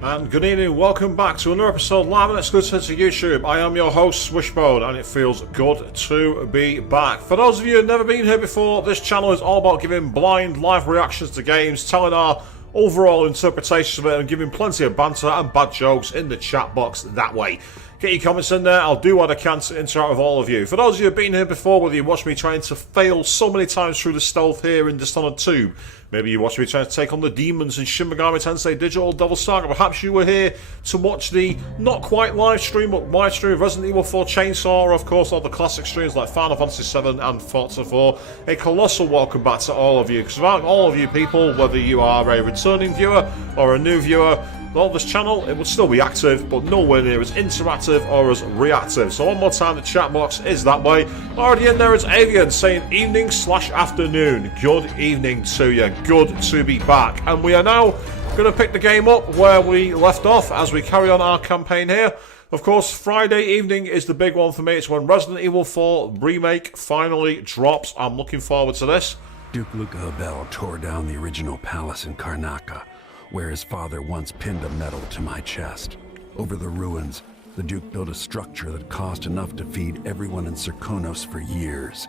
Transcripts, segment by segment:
And good evening, welcome back to another episode live and exclusive to YouTube. I am your host, Swishbone, and it feels good to be back. For those of you who have never been here before, this channel is all about giving blind live reactions to games, telling our overall interpretations of it, and giving plenty of banter and bad jokes in the chat box that way. Get your comments in there, I'll do what I can to interact with all of you. For those of you who have been here before, whether you watched me trying to fail so many times through the stealth here in Dishonored 2, maybe you watched me trying to take on the demons in Shin Megami Tensei Digital Devil Saga, perhaps you were here to watch the not quite live stream, but live stream of Resident Evil 4 Chainsaw, or of course all the classic streams like Final Fantasy 7 and Forza 4. A colossal welcome back to all of you, because without all of you people, whether you are a returning viewer or a new viewer, well, this channel, it would still be active, but nowhere near as interactive or as reactive. So one more time, the chat box is that way. Already in there is Avian saying evening/afternoon. Good evening to you. Good to be back. And we are now going to pick the game up where we left off as we carry on our campaign here. Of course, Friday evening is the big one for me. It's when Resident Evil 4 Remake finally drops. I'm looking forward to this. Duke Luca Abel tore down the original palace in Karnaca, where his father once pinned a medal to my chest. Over the ruins, the Duke built a structure that cost enough to feed everyone in Serkonos for years.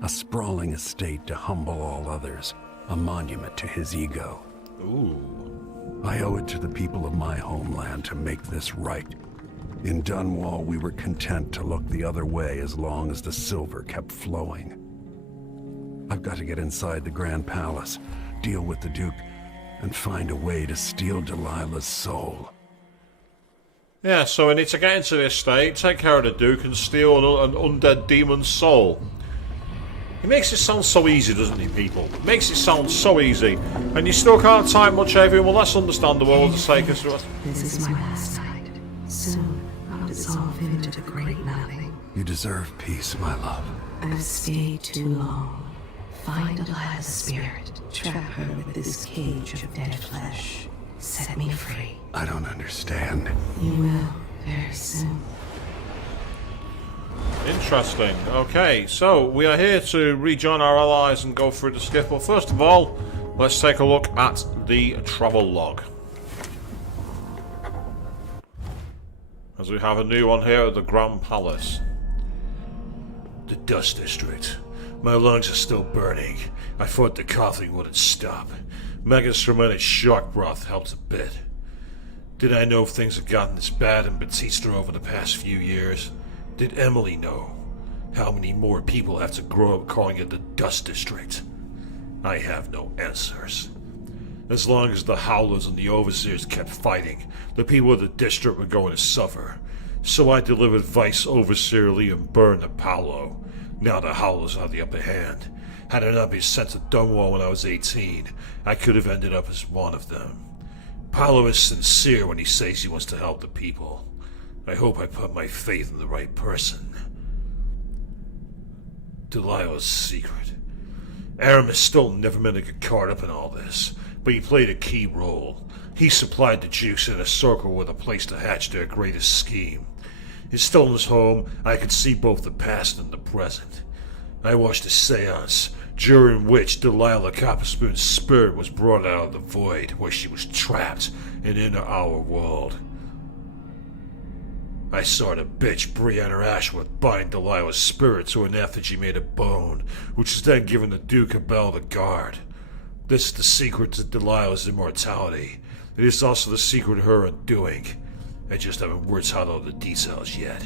A sprawling estate to humble all others, a monument to his ego. Ooh. I owe it to the people of my homeland to make this right. In Dunwall, we were content to look the other way as long as the silver kept flowing. I've got to get inside the Grand Palace, deal with the Duke, and find a way to steal Delilah's soul. Yeah, so we need to get into the estate, take care of the Duke, and steal an undead demon's soul. He makes it sound so easy, doesn't he, people? It makes it sound so easy. And you still can't type much, Avian. Well, let's understand the world to sake of it. This is my last night. Soon I'll dissolve into the great nothing. You deserve peace, my love. I've stayed too long. Find Delilah's spirit. Trap her with this cage of dead flesh. Set me free. I don't understand. You will, very soon. Interesting. Okay, so we are here to rejoin our allies and go through the skiff. But first of all, let's take a look at the travel log. As we have a new one here at the Grand Palace. The Dust District. My lungs are still burning. I thought the coughing wouldn't stop. Megan's fermented shark broth helped a bit. Did I know things had gotten this bad in Batista over the past few years? Did Emily know? How many more people have to grow up calling it the Dust District? I have no answers. As long as the Howlers and the Overseers kept fighting, the people of the district were going to suffer. So I delivered Vice Overseer Liam Byrne to Paolo. Now the Howlers have the upper hand. Had I not been sent to Dunwall when I was 18, I could have ended up as one of them. Paolo is sincere when he says he wants to help the people. I hope I put my faith in the right person. Delilah's secret. Aramis still never meant to get caught up in all this, but he played a key role. He supplied the Jukes in a circle with a place to hatch their greatest scheme. In Stone's home, I could see both the past and the present. I watched a seance, during which Delilah Copperspoon's spirit was brought out of the void, where she was trapped and in our world. I saw the bitch Brianna Ashworth bind Delilah's spirit to an effigy made of bone, which was then given to Duke Abel the guard. This is the secret to Delilah's immortality. It is also the secret of her undoing. I just haven't worked out all the details yet.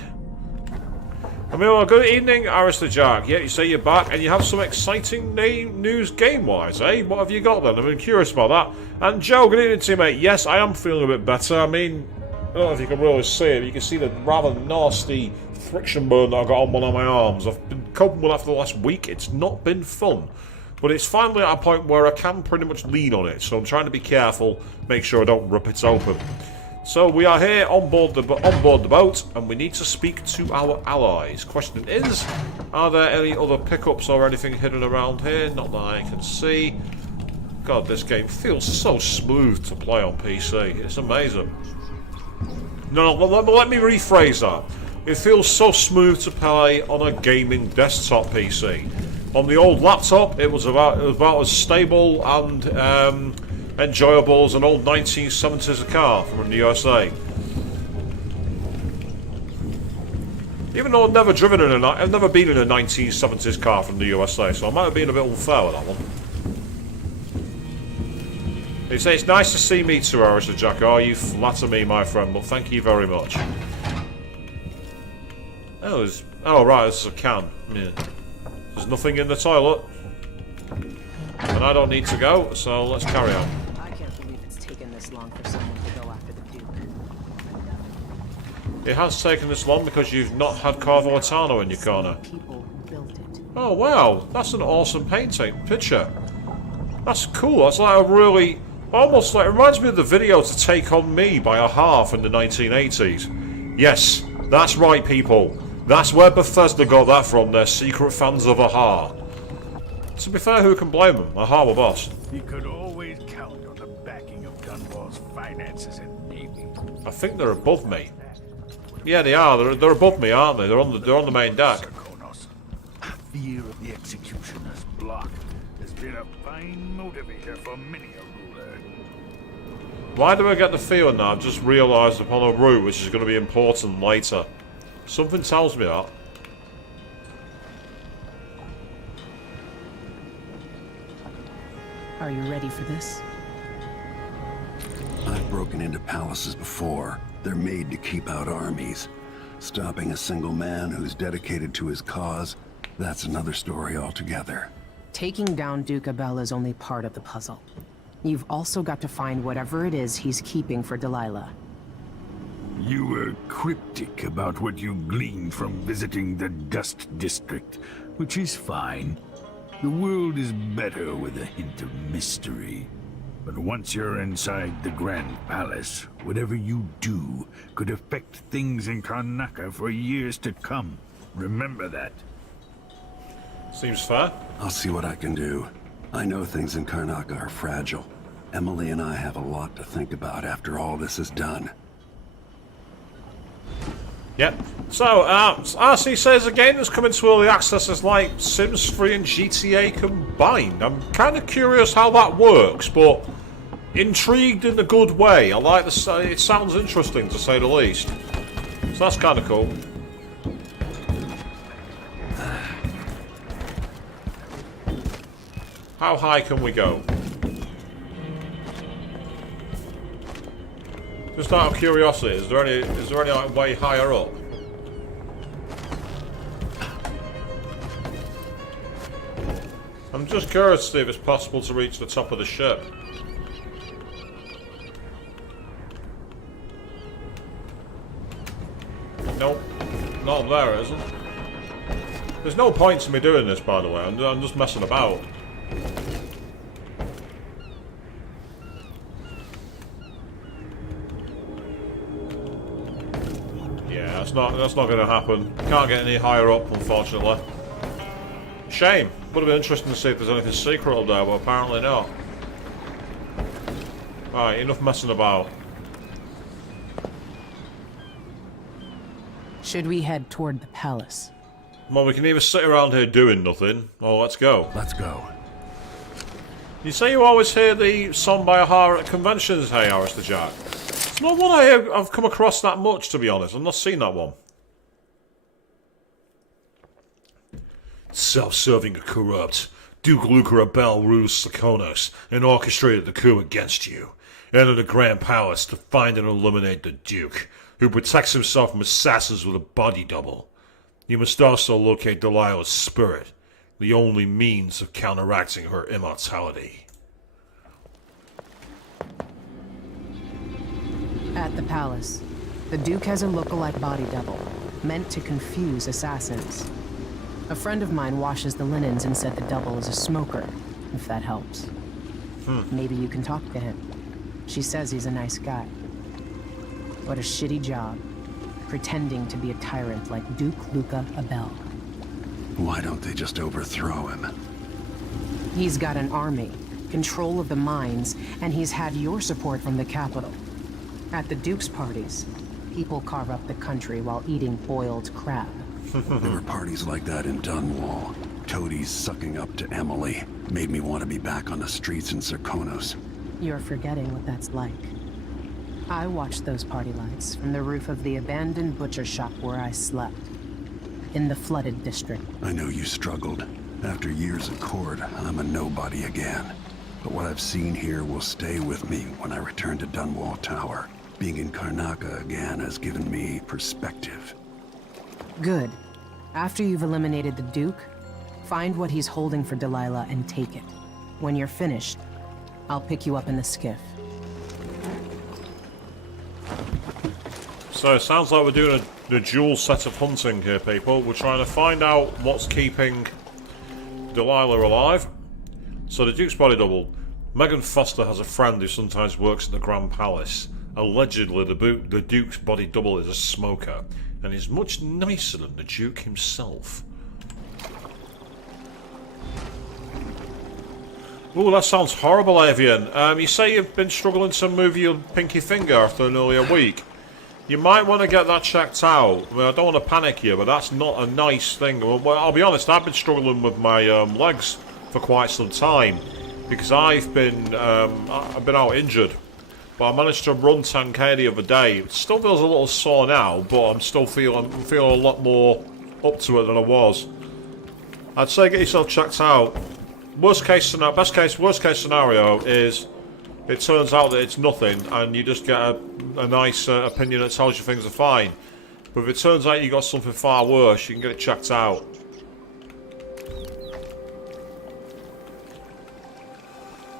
I mean, well, good evening, Arista Jack. Yeah, you say you're back, and you have some exciting news game-wise, eh? What have you got then? I'm curious about that. And Joe, good evening to you, mate. Yes, I am feeling a bit better. I mean, I don't know if you can really see it, but you can see the rather nasty friction burn that I've got on one of my arms. I've been coping with that for the last week. It's not been fun. But it's finally at a point where I can pretty much lean on it, so I'm trying to be careful, make sure I don't rip it open. So we are here on board the boat, and we need to speak to our allies. Question is, are there any other pickups or anything hidden around here? Not that I can see. God, this game feels so smooth to play on PC. It's amazing. No, let me rephrase that. It feels so smooth to play on a gaming desktop PC. On the old laptop, it was about as stable and enjoyable as an old 1970s car from the USA. Even though I've never been in a 1970s car from the USA, so I might have been a bit unfair with that one. They say it's nice to see me too, Arista Jack. Oh, you flatter me, my friend, but thank you very much. Oh, right, this is a can. Yeah. There's nothing in the toilet. And I don't need to go, so let's carry on. I can't believe it's taken this long for someone to go after the Duke. It has taken this long because you've not had Corvo in your corner. People who built it. Oh, wow. That's an awesome picture. That's cool. That's like a really... Almost like... It reminds me of the video To Take On Me by a-ha from the 1980s. Yes, that's right, people. That's where Bethesda got that from. They're secret fans of a-ha. To be fair, who can blame them? a-ha were boss. He could always count on the backing of Dunbar's finances and navy. I think they're above me. Yeah, they are. They're above me, aren't they? They're on the main deck. Fear of the executioner's block has been a fine motivator for many a ruler. Why do I get the feeling that I've just realised upon a route which is going to be important later? Something tells me that. Are you ready for this? I've broken into palaces before. They're made to keep out armies. Stopping a single man who's dedicated to his cause, that's another story altogether. Taking down Duke Abel is only part of the puzzle. You've also got to find whatever it is he's keeping for Delilah. You were cryptic about what you gleaned from visiting the Dust District, which is fine. The world is better with a hint of mystery. But once you're inside the Grand Palace, whatever you do could affect things in Karnaca for years to come. Remember that. Seems fair. I'll see what I can do. I know things in Karnaca are fragile. Emily and I have a lot to think about after all this is done. Yep. So, RC says a game that's coming to early access is like Sims 3 and GTA combined. I'm kind of curious how that works, but intrigued in a good way. I like the. It sounds interesting to say the least. So that's kind of cool. How high can we go? Just out of curiosity, is there any like way higher up? I'm just curious to see if it's possible to reach the top of the ship. Nope, not there, it isn't. There's no point to me doing this, by the way. I'm just messing about. That's not going to happen. Can't get any higher up, unfortunately. Shame. Would have been interesting to see if there's anything secret up there, but apparently not. Right, enough messing about. Should we head toward the palace? Well, we can either sit around here doing nothing, or let's go. Let's go. You say you always hear the song by a-ha at conventions, hey, Arista Jack? It's not one I've come across that much, to be honest. I've not seen that one. Self-serving and corrupt, Duke Luca Abel rules Serkonos and orchestrated the coup against you. Enter the Grand Palace to find and eliminate the Duke, who protects himself from assassins with a body double. You must also locate Delilah's spirit, the only means of counteracting her immortality. At the palace, the Duke has a lookalike body double, meant to confuse assassins. A friend of mine washes the linens and said the double is a smoker, if that helps. Maybe you can talk to him. She says he's a nice guy. What a shitty job, pretending to be a tyrant like Duke Luca Abel. Why don't they just overthrow him? He's got an army, control of the mines, and he's had your support from the capital. At the Duke's parties, people carve up the country while eating boiled crab. There were parties like that in Dunwall. Toadies sucking up to Emily made me want to be back on the streets in Serkonos. You're forgetting what that's like. I watched those party lights from the roof of the abandoned butcher shop where I slept. In the flooded district. I know you struggled. After years at court, I'm a nobody again. But what I've seen here will stay with me when I return to Dunwall Tower. Being in Karnaca again has given me perspective. Good. After you've eliminated the Duke, find what he's holding for Delilah and take it. When you're finished, I'll pick you up in the skiff. So it sounds like we're doing a dual set of hunting here, people. We're trying to find out what's keeping Delilah alive. So the Duke's body double. Megan Foster has a friend who sometimes works at the Grand Palace. Allegedly, the Duke's body double is a smoker, and is much nicer than the Duke himself. Ooh, that sounds horrible, Avian. You say you've been struggling to move your pinky finger after nearly a week. You might want to get that checked out. I mean, I don't want to panic you, but that's not a nice thing. Well, I'll be honest, I've been struggling with my legs for quite some time because I've been out injured. But I managed to run 10k the other day. It still feels a little sore now, but I'm feeling a lot more up to it than I was. I'd say get yourself checked out. Worst case scenario is it turns out that it's nothing, and you just get a nice opinion that tells you things are fine. But if it turns out you got something far worse, you can get it checked out.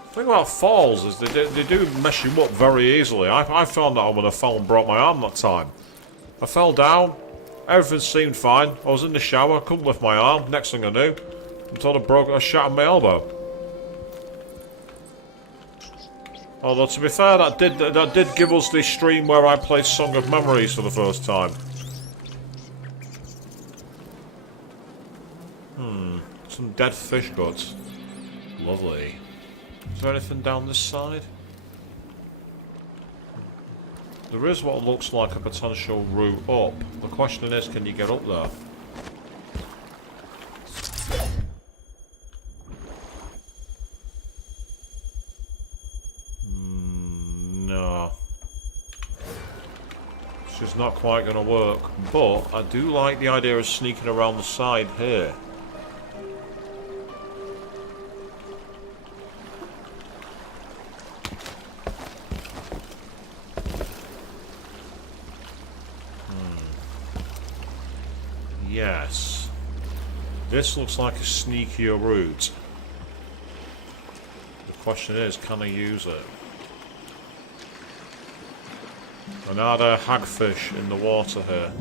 The thing about falls is they do mess you up very easily. I found that out when I fell and broke my arm that time. I fell down, everything seemed fine. I was in the shower, couldn't lift my arm. Next thing I knew, until I shattered my elbow. Although to be fair, that did give us the stream where I played Song of Memories for the first time. Some dead fish guts. Lovely. Is there anything down this side? There is what looks like a potential route up. The question is, can you get up there? No. It's just not quite going to work. But I do like the idea of sneaking around the side here. Yes. This looks like a sneakier route. The question is, can I use it? And are there hagfish in the water here?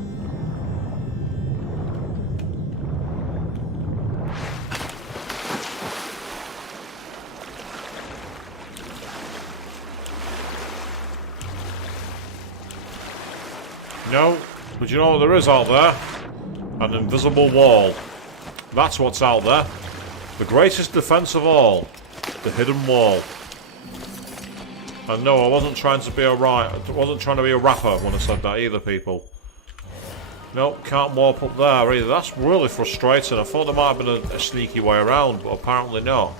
No, but you know what there is out there? An invisible wall. That's what's out there. The greatest defense of all. The hidden wall. And no, I wasn't trying to be a rapper when I said that either, people. Nope, can't warp up there either. That's really frustrating. I thought there might have been a sneaky way around, but apparently not.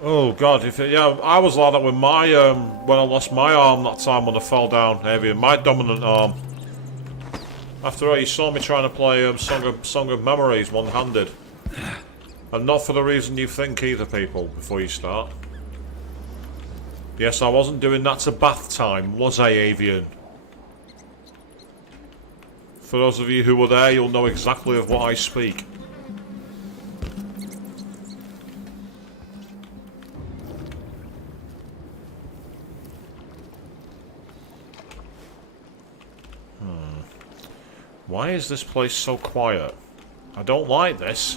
Oh god, I was like that with my when I lost my arm that time when I fell down heavy, my dominant arm. After all, you saw me trying to play Song of Memories one-handed. And not for the reason you think either, people, before you start. Yes, I wasn't doing that to bath time, was I, Avian? For those of you who were there, you'll know exactly of what I speak. Why is this place so quiet? I don't like this.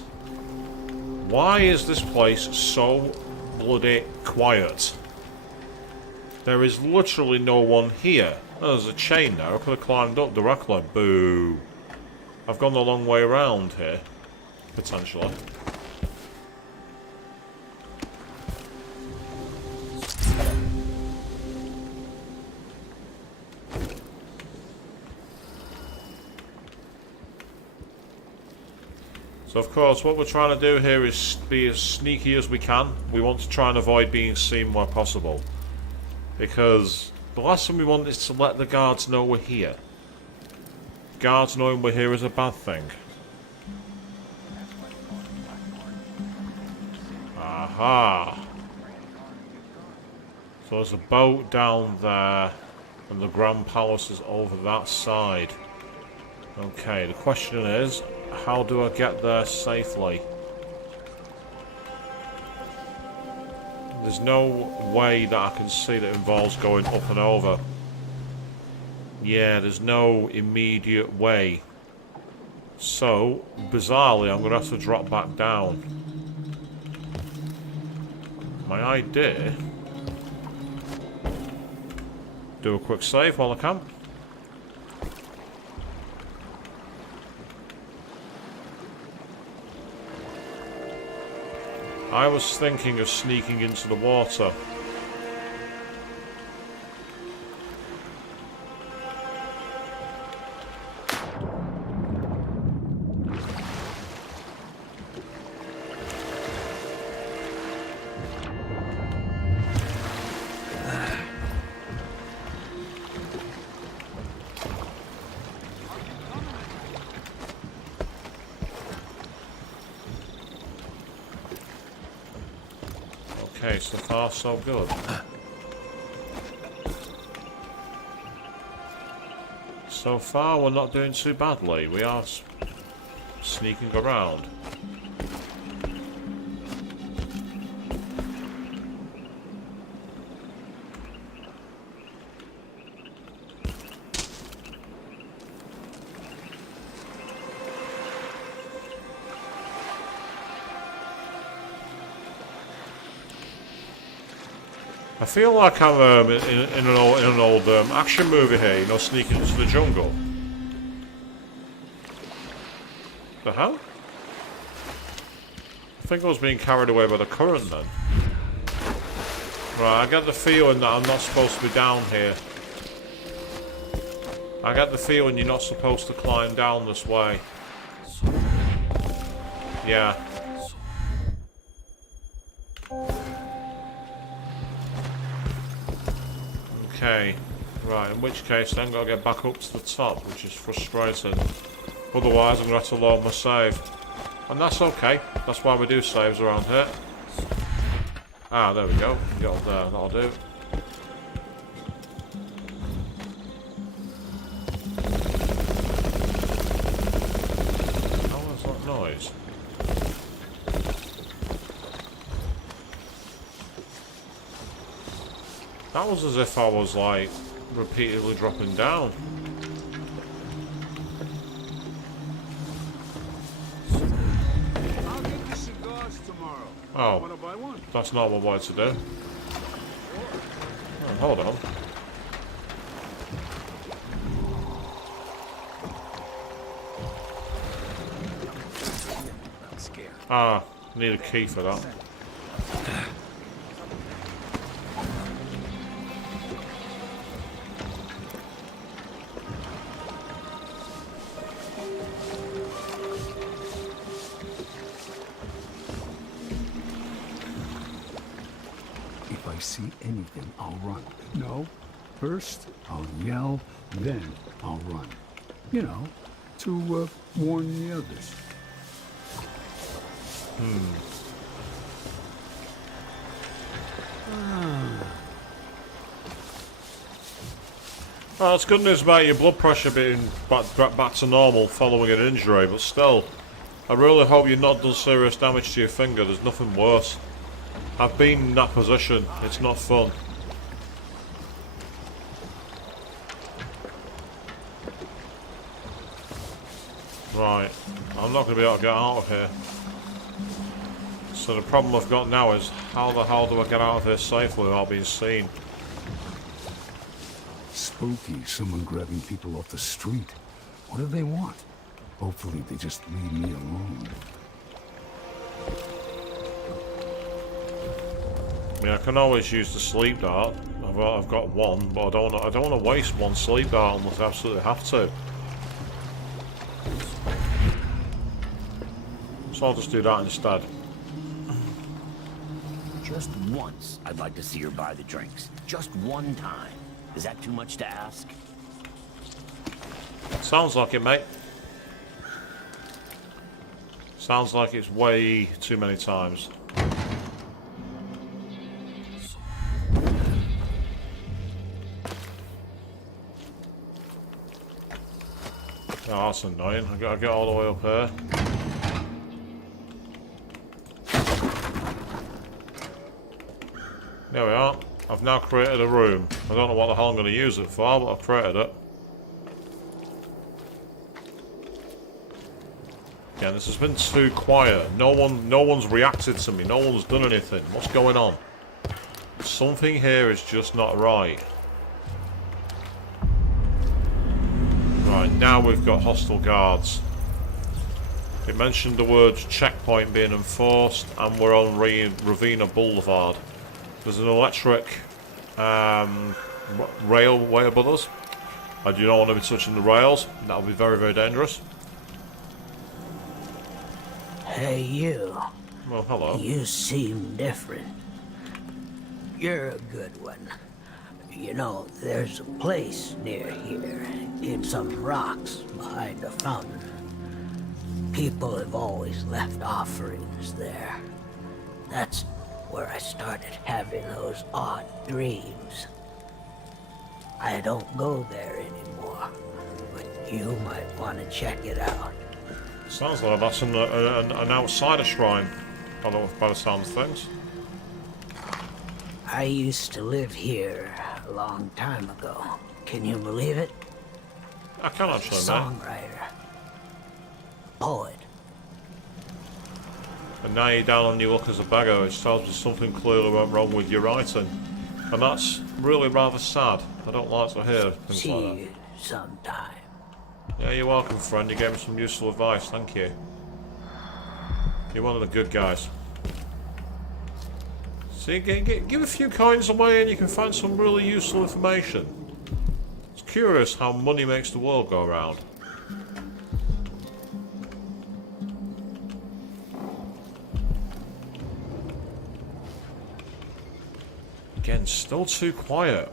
Why is this place so bloody quiet? There is literally no one here. Oh, there's a chain there. I could have climbed up directly. Boo. I've gone the long way around here. Potentially. So of course what we're trying to do here is be as sneaky as we can. We want to try and avoid being seen where possible. Because the last thing we want is to let the guards know we're here. Guards knowing we're here is a bad thing. Aha! So there's a boat down there, and the Grand Palace is over that side. Okay, the question is, how do I get there safely? There's no way that I can see that involves going up and over. Yeah, there's no immediate way. So, bizarrely, I'm going to have to drop back down. My idea... do a quick save while I can. I was thinking of sneaking into the water. Okay, so far so good. So far we're not doing too badly. We are sneaking around. I feel like I'm in an old action movie here, you know, sneaking into the jungle. The hell? I think I was being carried away by the current then. Right, I get the feeling that I'm not supposed to be down here. I get the feeling you're not supposed to climb down this way. Yeah. Okay, right, in which case then I've got to get back up to the top, which is frustrating. Otherwise I'm going to have to load my save. And that's okay, that's why we do saves around here. Ah, there we go, get up there, that'll do. How was that noise? That was as if I was, like, repeatedly dropping down. I'll get the cigars tomorrow. Oh, Wanna buy one? that's not what I wanted to do. Oh, hold on. I'm scared. Ah, need a key for that. If I see anything, I'll run. No. First, I'll yell, then I'll run. You know, to warn the others. Well, it's good news about your blood pressure being back to normal following an injury, but still, I really hope you've not done serious damage to your finger. There's nothing worse. I've been in that position. It's not fun. Right, I'm not going to be able to get out of here. So the problem I've got now is, how the hell do I get out of here safely without being seen? Spooky, someone grabbing people off the street. What do they want? Hopefully they just leave me alone. I mean, I can always use the sleep dart. I've got one, but I don't want to waste one sleep dart unless I absolutely have to. So I'll just do that instead. Just once, I'd like to see her buy the drinks. Just one time. Is that too much to ask? Sounds like it, mate. Sounds like it's way too many times. Oh, that's annoying. I gotta get all the way up here. There we are. I've now created a room. I don't know what the hell I'm going to use it for, but I've created it. Again, this has been too quiet. No one's reacted to me. No one's done anything. What's going on? Something here is just not right. Right, now we've got hostile guards. It mentioned the word checkpoint being enforced, and we're on Ravenna Boulevard. There's an electric railway above us. I do not want to be touching the rails. That would be very, very dangerous. Hey, you. Well, hello. You seem different. You're a good one. You know, there's a place near here, in some rocks behind a fountain. People have always left offerings there. That's where I started having those odd dreams. I don't go there anymore, but you might want to check it out. Sounds like that's an outsider shrine, by the sound of things. I used to live here a long time ago. Can you believe it? I can actually, mate. Songwriter. Poet. And now you're down on your luck as a beggar, which tells me something clearly went wrong with your writing. And that's really rather sad. I don't like to hear things See like that. you sometime. Yeah, you're welcome, friend. You gave me some useful advice. Thank you. You're one of the good guys. See, give a few coins away and you can find some really useful information. It's curious how money makes the world go round. Again, still too quiet.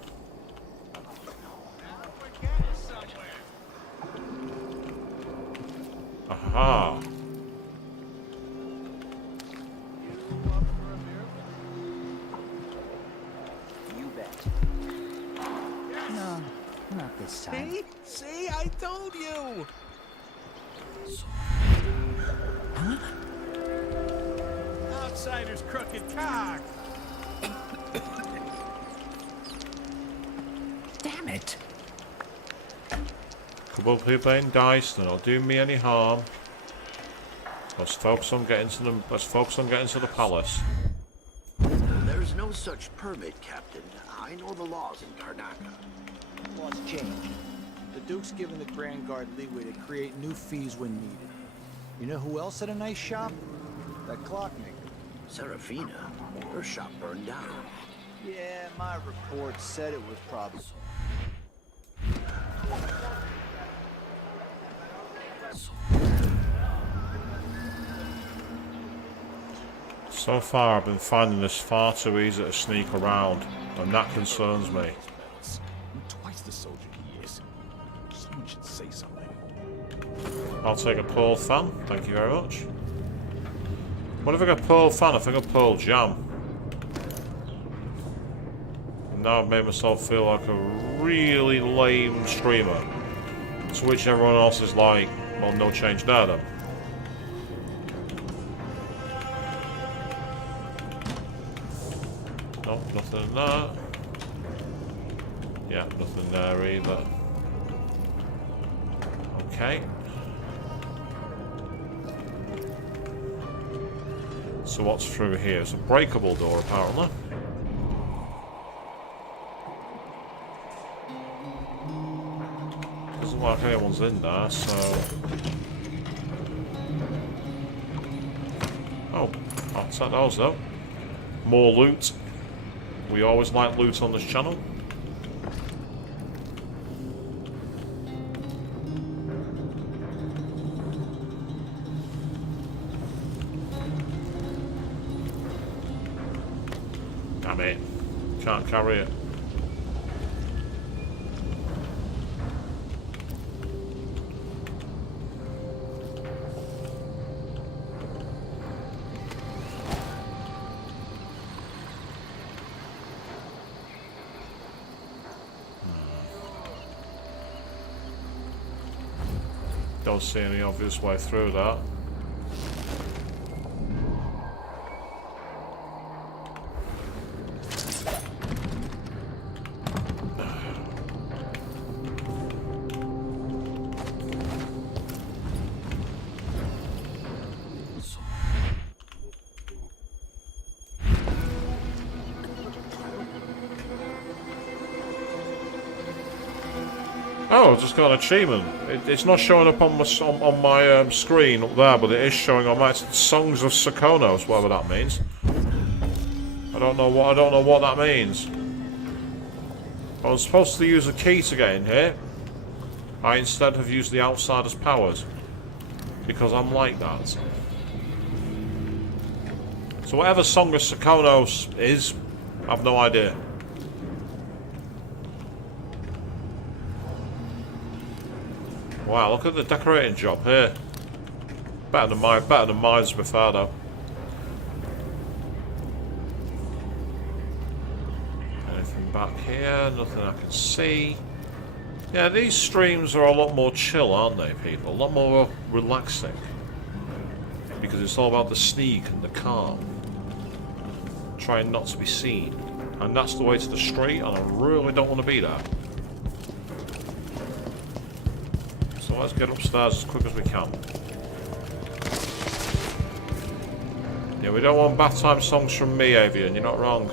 Aha. You bet. No, not this time. See, I told you. Outsider's crooked cock. Damn it. Couple of people ain't diced, they're not doing me any harm. Let's focus on getting to them. Let's focus on getting to the palace. There's no such permit, Captain. I know the laws in Karnaca. Laws change. The Duke's given the Grand Guard leeway to create new fees when needed. You know who else had a nice shop? That clockmaker. Serafina, her shop burned down. Yeah, my report said it was probably. So far, I've been finding this far too easy to sneak around, and that concerns me. Twice the soldier he is. Someone should say something. I'll take a pearl fan, thank you very much. What if I got pearl fan? I think a pearl jam. And now I've made myself feel like a really lame streamer. To which everyone else is like, well, no change there then. Nope, nothing in there. Yeah, nothing there either. Okay. So what's through here? It's a breakable door, apparently. Doesn't look like anyone's in there, so... Oh, I'll take those though. More loot. We always like loot on this channel. Damn it. Can't carry it. Don't see any obvious way through that. Oh, I just got an achievement. It's not showing up on my screen up there, but it is showing on my Songs of Sakonos, whatever that means. I don't know what that means. I was supposed to use a key to get in here. I instead have used the outsider's powers because I'm like that. So whatever Song of Sakonos is, I've no idea. Wow, look at the decorating job here. Better than mine's before though. Anything back here? Nothing I can see. Yeah, these streams are a lot more chill, aren't they, people? A lot more relaxing. Because it's all about the sneak and the calm. Trying not to be seen. And that's the way to the street, and I really don't want to be there. So let's get upstairs as quick as we can. Yeah, we don't want bath time songs from me, Avian, you're not wrong.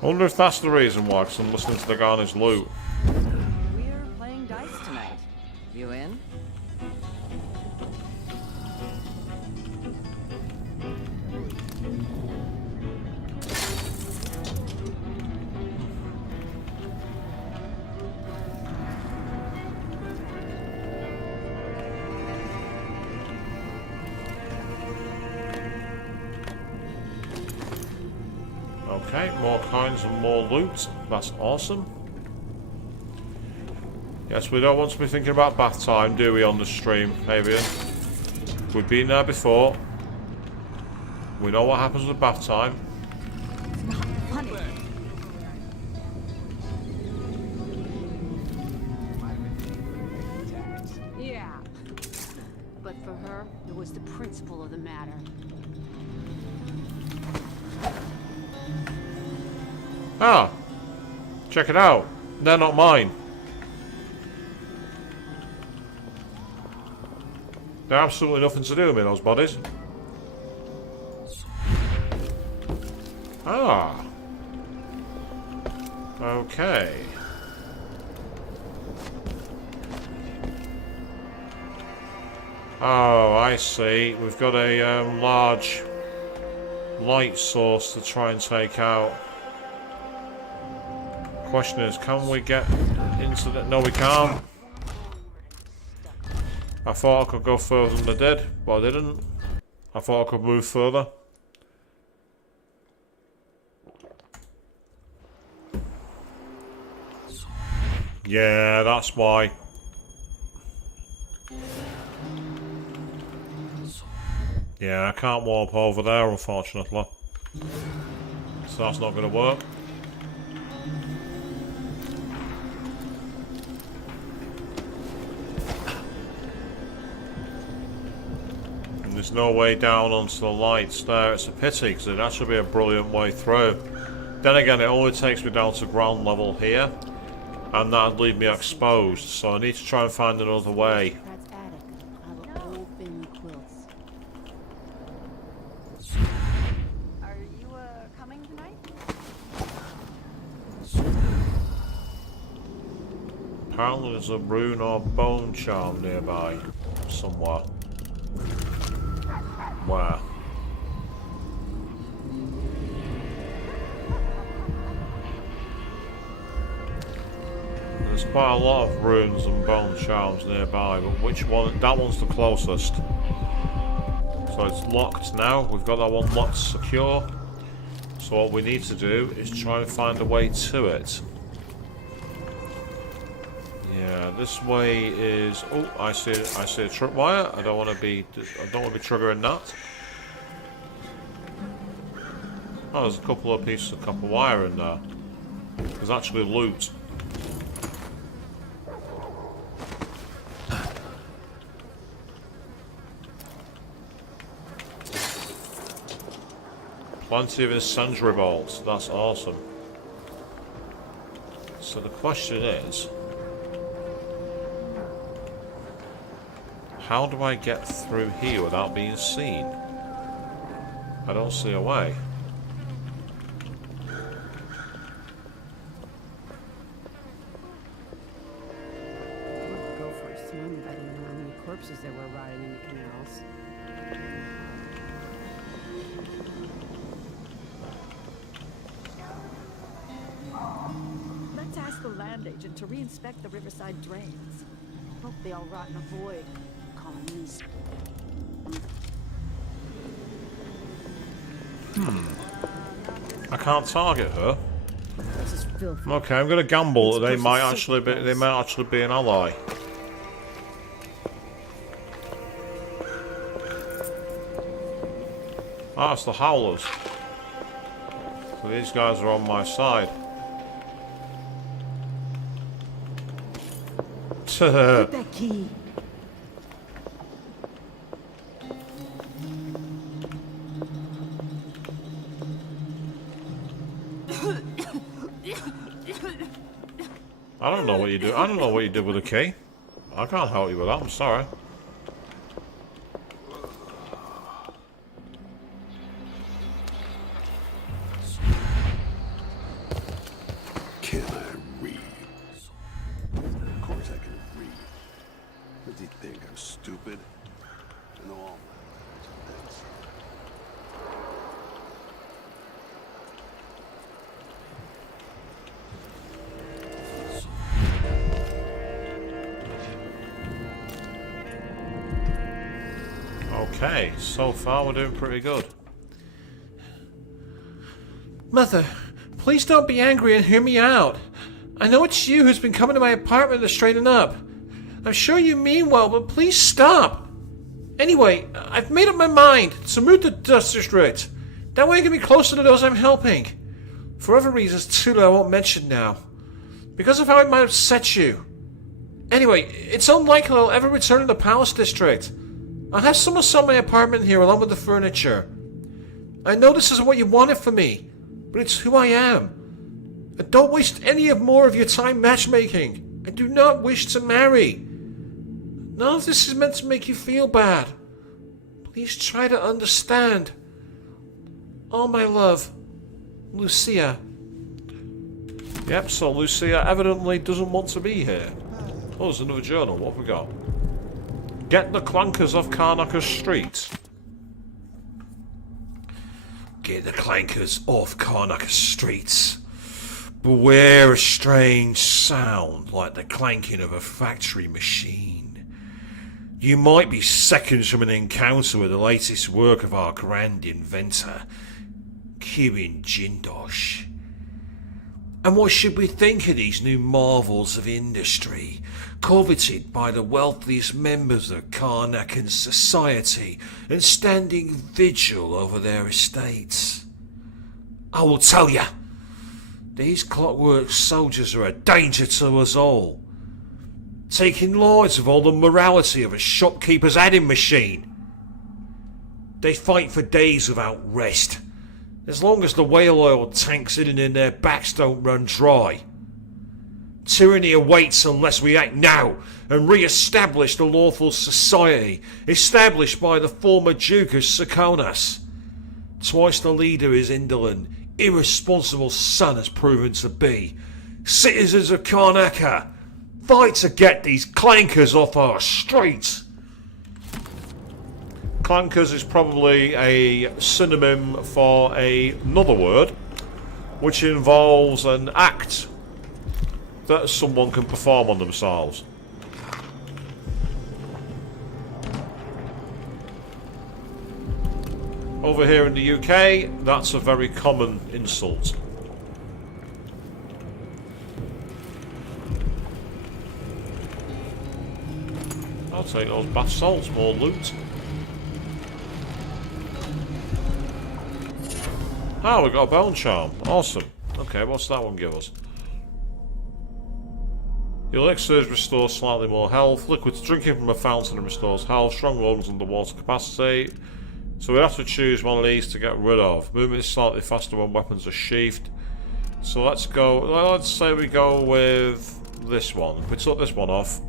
I wonder if that's the reason why, because I'm listening to the Garner's loot. We're playing dice tonight. You in? Okay, more coins and more loot. That's awesome. Yes, we don't want to be thinking about bath time, do we, on the stream, Avian? We've been there before. We know what happens with bath time. Yeah. But for her, it was the principle of the matter. Ah! Check it out. They're not mine. They're absolutely nothing to do with me, those bodies. Ah. Okay. Oh, I see. We've got a large light source to try and take out. Question is, can we get into the... No, we can't. I thought I could go further than I did, but I didn't. I thought I could move further. Yeah, that's why. Yeah, I can't warp over there, unfortunately. So that's not going to work. There's no way down onto the lights there. It's a pity, because it'd actually be a brilliant way through. Then again, it only takes me down to ground level here, and that'd leave me exposed, so I need to try and find another way. Are you coming tonight? Apparently there's a rune or bone charm nearby. Somewhere. Where? There's quite a lot of runes and bone charms nearby, but which one? That one's the closest. So it's locked now. We've got that one locked secure. So what we need to do is try and find a way to it. Yeah, this way is. Oh, I see a tripwire. I don't want to be triggering that. Oh, there's a couple of pieces of copper wire in there. There's actually loot. Plenty of incendiary bolts. That's awesome. So the question is, how do I get through here without being seen? I don't see a way. Go for a swim, but I didn't know how many corpses there were rotting in the canals. Let's ask the land agent to reinspect the riverside drains. Hope they all rot in a void. Colonies. I can't target her. This is filthy. Okay, I'm gonna gamble that they might actually be an ally. Ah, it's the Howlers. So these guys are on my side. Get that key. I don't know what you do. I don't know what you did with the key. I can't help you with that. I'm sorry. Can I read? Of course I can read. Does he think I'm stupid? I know all my things. Okay, so far we're doing pretty good. Mother, please don't be angry and hear me out. I know it's you who's been coming to my apartment to straighten up. I'm sure you mean well, but please stop. Anyway, I've made up my mind to move to Dust District. That way I can be closer to those I'm helping. For other reasons too that I won't mention now. Because of how it might upset you. Anyway, it's unlikely I'll ever return to the Palace District. I'll have someone sell my apartment here along with the furniture. I know this isn't what you wanted for me, but it's who I am. And don't waste any more of your time matchmaking. I do not wish to marry. None of this is meant to make you feel bad. Please try to understand. All my love, Lucia. Yep, so Lucia evidently doesn't want to be here. Oh, there's another journal. What have we got? Get the clankers off Karnaca Street. Get the clankers off Karnaca Streets. Beware a strange sound like the clanking of a factory machine. You might be seconds from an encounter with the latest work of our grand inventor, Kirin Jindosh. And what should we think of these new marvels of industry, coveted by the wealthiest members of Karnakan society and standing vigil over their estates? I will tell you, these clockwork soldiers are a danger to us all, taking lives of all the morality of a shopkeeper's adding machine. They fight for days without rest, as long as the whale oil tanks sitting in their backs don't run dry. Tyranny awaits unless we act now and re-establish the lawful society established by the former Duke of Sakonas. Twice the leader his indolent, irresponsible son has proven to be. Citizens of Karnaca, fight to get these clankers off our streets. Clankers is probably a synonym for another word, which involves an act that someone can perform on themselves. Over here in the UK, that's a very common insult. I'll take those bath salts, more loot. Ah, we got a bone charm. Awesome. Okay, what's that one give us? The elixirs restore slightly more health. Liquids drinking from a fountain restores health. Strong lungs and water capacity. So we have to choose one of these to get rid of. Movement is slightly faster when weapons are sheathed. So let's go. Let's say we go with this one. If we took this one off,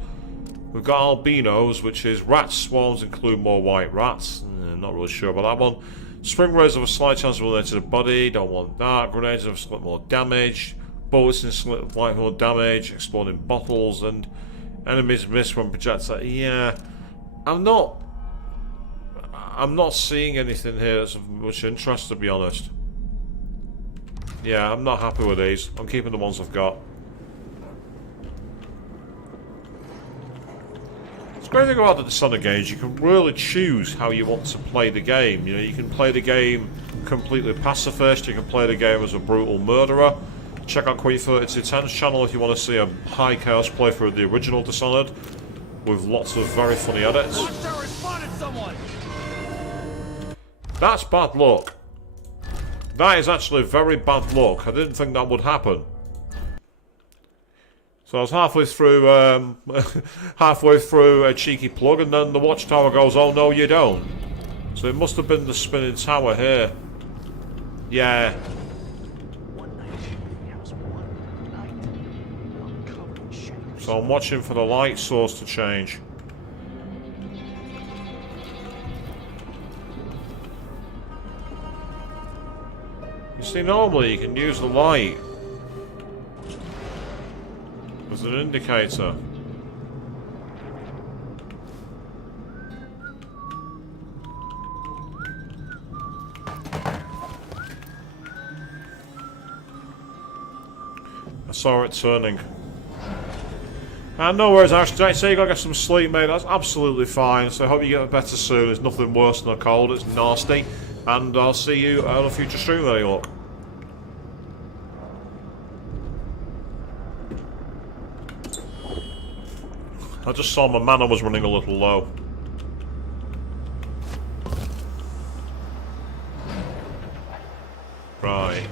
we've got albinos, which is rat swarms include more white rats. Not really sure about that one. Spring rays have a slight chance of relating to the body. Don't want that. Grenades have slight more damage. Bullets inflict slight more damage. Exploding bottles and enemies miss when projectile. Yeah, I'm not seeing anything here that's of much interest, to be honest. Yeah, I'm not happy with these. I'm keeping the ones I've got. The great thing about the Dishonored games, you can really choose how you want to play the game. You know, you can play the game completely pacifist, you can play the game as a brutal murderer. Check out Queen3210's channel if you want to see a high chaos playthrough of the original Dishonored, with lots of very funny edits. That's bad luck. That is actually very bad luck. I didn't think that would happen. So I was halfway through a cheeky plug, and then the watchtower goes, "Oh no, you don't." So it must have been the spinning tower here. Yeah. So I'm watching for the light source to change. You see, normally you can use the light as an indicator. I saw it turning. And no worries, Ash. So you gotta get some sleep, mate. That's absolutely fine. So I hope you get better soon. It's nothing worse than a cold. It's nasty. And I'll see you on a future stream, any luck. I just saw my mana was running a little low. Right.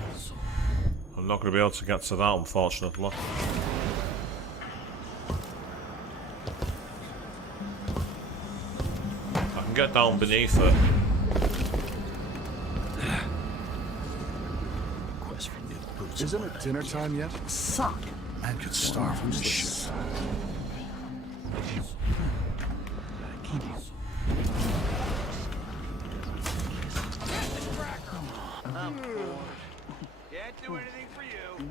I'm not going to be able to get to that, unfortunately. I can get down beneath it. Isn't it dinner time yet? Suck. Man could starve from this shit. I'm bored. Can't do anything for you.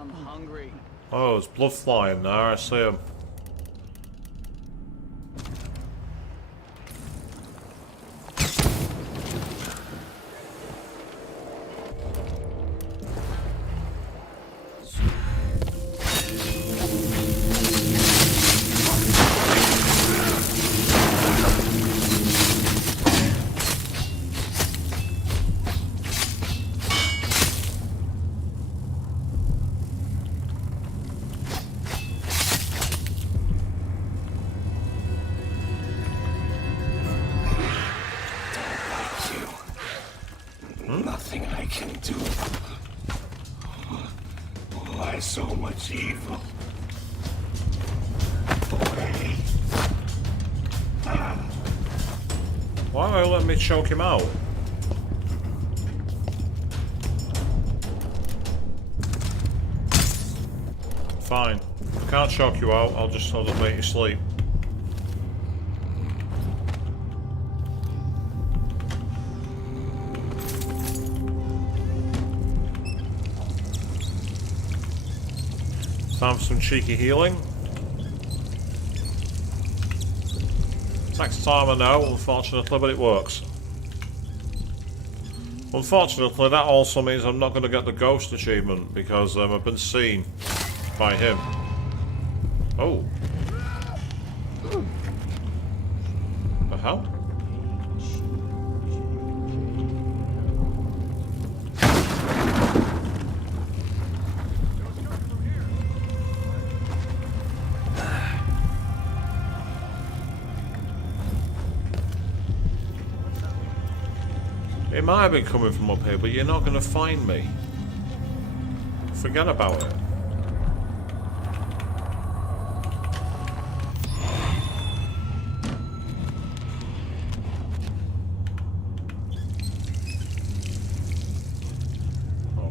I'm hungry. Oh, there's blood flying there. I see him. Nothing I can do. Why so much evil? Why are they letting me choke him out? Fine. If I can't choke you out, I'll just make you sleep. Time for some cheeky healing. Takes time, I know, unfortunately, but it works. Unfortunately, that also means I'm not going to get the ghost achievement because I've been seen by him. Oh. The hell? It might have been coming from up here, but you're not going to find me. Forget about it.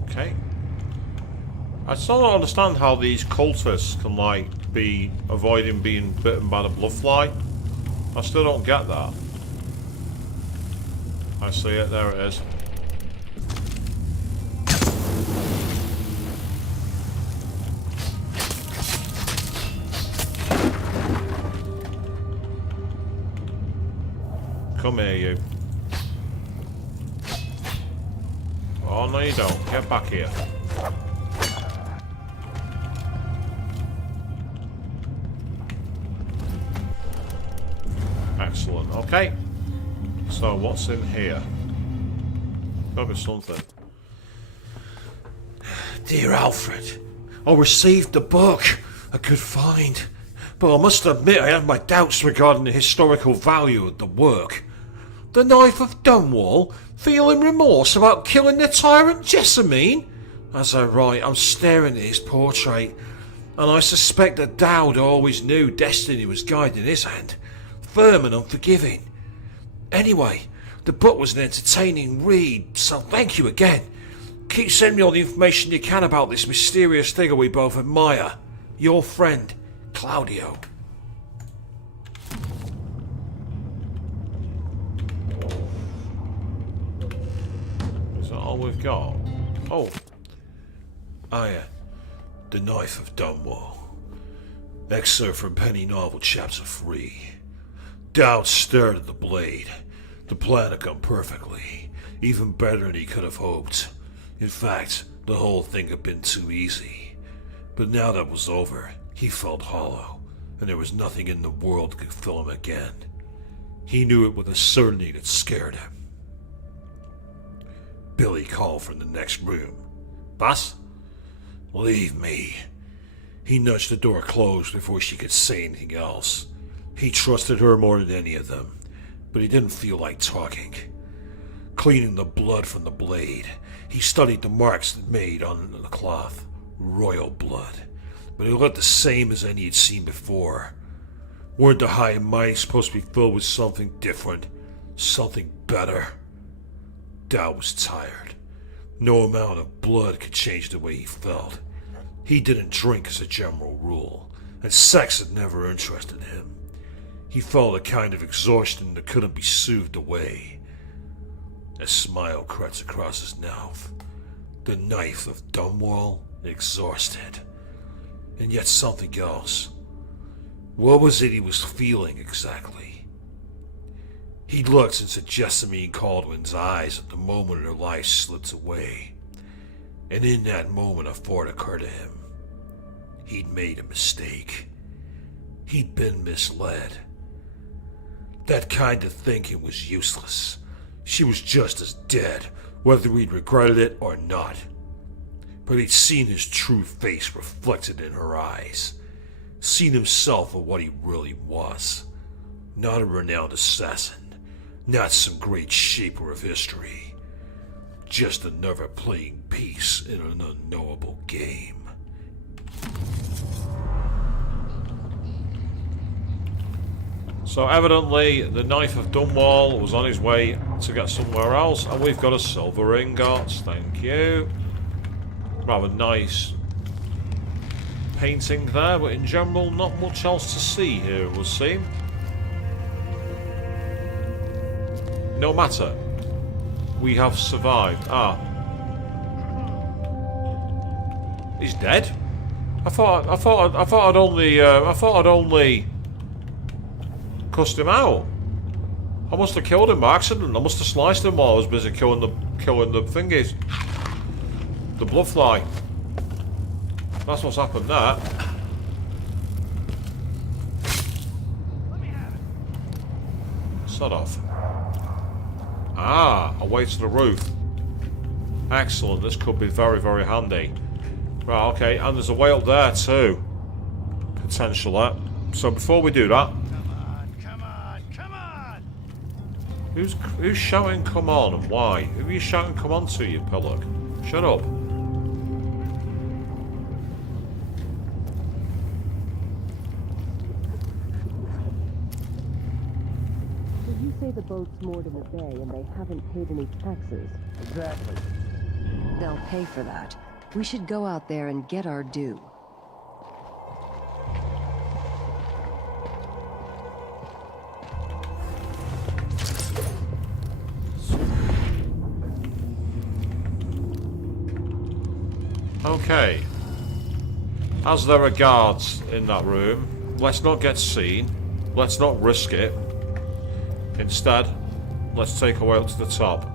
Okay. I still don't understand how these cultists can, like, be avoiding being bitten by the bloodfly. I still don't get that. I see it, there it is. Come here, you. Oh, no you don't. Get back here. Excellent, okay. So, what's in here? Gotta be something. Dear Alfred, I received the book. A good find. But I must admit I have my doubts regarding the historical value of the work. The Knife of Dunwall, feeling remorse about killing the tyrant Jessamine? As I write, I'm staring at his portrait, and I suspect that Dowd always knew destiny was guiding his hand, firm and unforgiving. Anyway, the book was an entertaining read, so thank you again. Keep sending me all the information you can about this mysterious figure we both admire. Your friend, Claudio. Is that all we've got? Oh. The Knife of Dunwall. Excerpt from Penny Novel, Chapter 3. Dowd stared at the blade. The plan had gone perfectly, even better than he could have hoped. In fact, the whole thing had been too easy. But now that was over, he felt hollow, and there was nothing in the world that could fill him again. He knew it with a certainty that scared him. Billy called from the next room. Bass? Leave me. He nudged the door closed before she could say anything else. He trusted her more than any of them, but he didn't feel like talking. Cleaning the blood from the blade, he studied the marks it made on the cloth. Royal blood. But it looked the same as any he'd seen before. Weren't the high and mighty supposed to be filled with something different? Something better? Dowd was tired. No amount of blood could change the way he felt. He didn't drink as a general rule, and sex had never interested him. He felt a kind of exhaustion that couldn't be soothed away. A smile crept across his mouth. The Knife of Dunwall, exhausted. And yet something else. What was it he was feeling exactly? He looked into Jessamine Caldwell's eyes at the moment her life slipped away. And in that moment a thought occurred to him. He'd made a mistake. He'd been misled. That kind of thinking was useless. She was just as dead, whether he'd regretted it or not. But he'd seen his true face reflected in her eyes. Seen himself for what he really was. Not a renowned assassin. Not some great shaper of history. Just another playing piece in an unknowable game. So evidently the Knife of Dunwall was on his way to get somewhere else, and we've got a silver ingot. Thank you. Rather nice painting there, but in general not much else to see here, it would seem. No matter. We have survived. Ah. He's dead? I thought I'd only cussed him out. I must have killed him by accident. I must have sliced him while I was busy killing the thingies. The bloodfly. That's what's happened there. Sod off. Ah, a way to the roof. Excellent, this could be very, very handy. Right, okay, and there's a way up there too. Potentially. So before we do that... Come on! Who's shouting come on and why? Who are you shouting come on to, you pillock? Shut up. You say the boat's moored in the bay and they haven't paid any taxes. Exactly. They'll pay for that. We should go out there and get our due. Okay. As there are guards in that room, let's not get seen. Let's not risk it. Instead, let's take our way up to the top.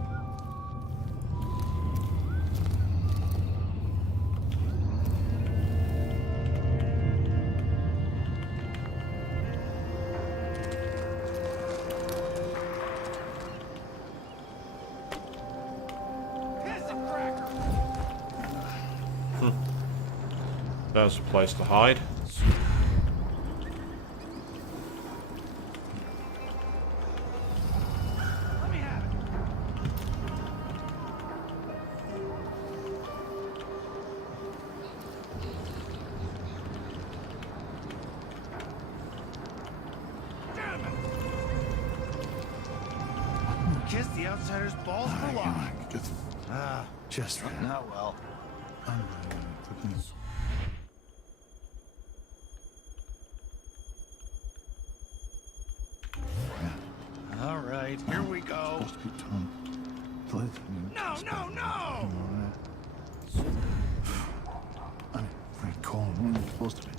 There's a place to hide. Kiss the outsider's balls for life. Just right. Not well. All right, here we go. No, no, no! I mean, Frank Colin, when are you supposed to be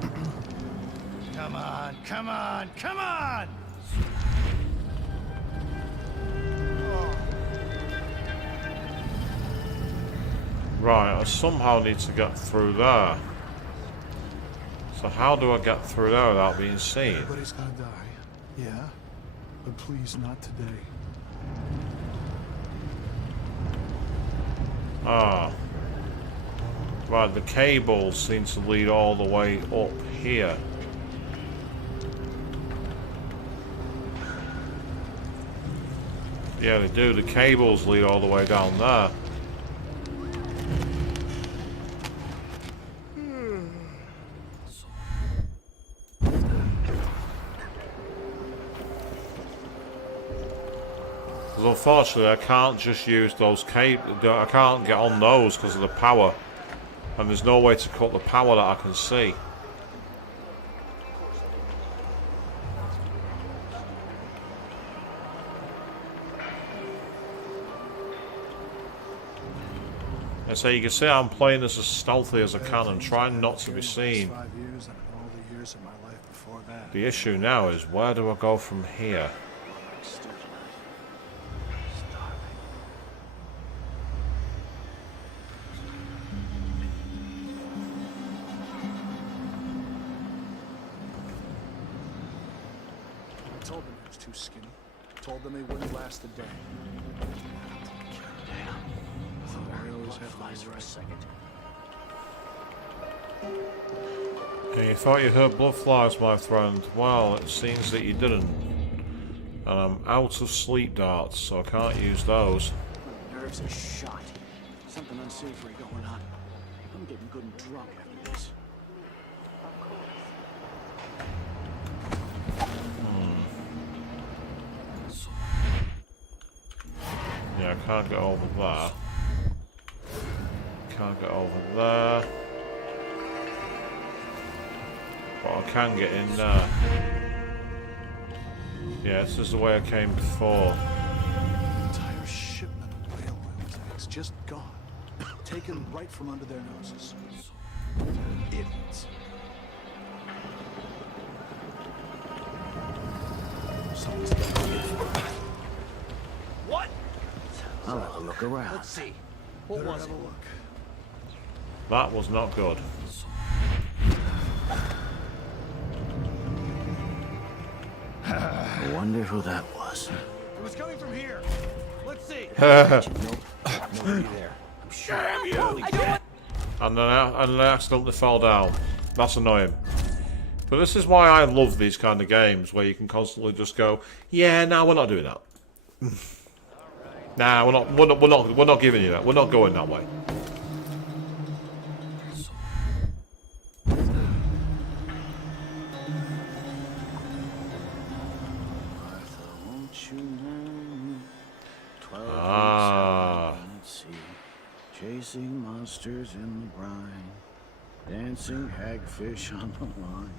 now? Come on, come on, come on! Right, I somehow need to get through there. So how do I get through there without being seen? Everybody's gonna die, yeah? But please, not today. Ah. Right, the cables seem to lead all the way up here. Yeah, they do. The cables lead all the way down there. Unfortunately, I can't just use those cables. I can't get on those because of the power, and there's no way to cut the power that I can see. And so you can see I'm playing this as stealthy as I can and trying not to be seen. The issue now is, where do I go from here? Told them he was too skinny. Told them he wouldn't last a day. Damn. I always have Flies for a second. And you thought you heard blood flies, my friend. Well, it seems that you didn't. And I'm out of sleep darts, so I can't use those. My nerves are shot. Something unsavory going on. I'm getting good and drunk after this. Yeah, I can't get over there. Can't get over there. But I can get in there. Yeah, this is the way I came before. Entire shipment of whale oil tanks just gone. taken right from under their noses. Idiots. Someone's got to look for it. What? I'll have a look around. Let's see. What was it? That was not good. I wonder who that was. It was coming from here. Let's see. Nobody there. I'm sure. Damn you! And then I accidentally fell down. That's annoying. But this is why I love these kind of games where you can constantly just go, yeah, no, we're not doing that. Nah, we're not giving you that. We're not going that way. Ah. Chasing monsters in the brine, dancing hagfish on the line.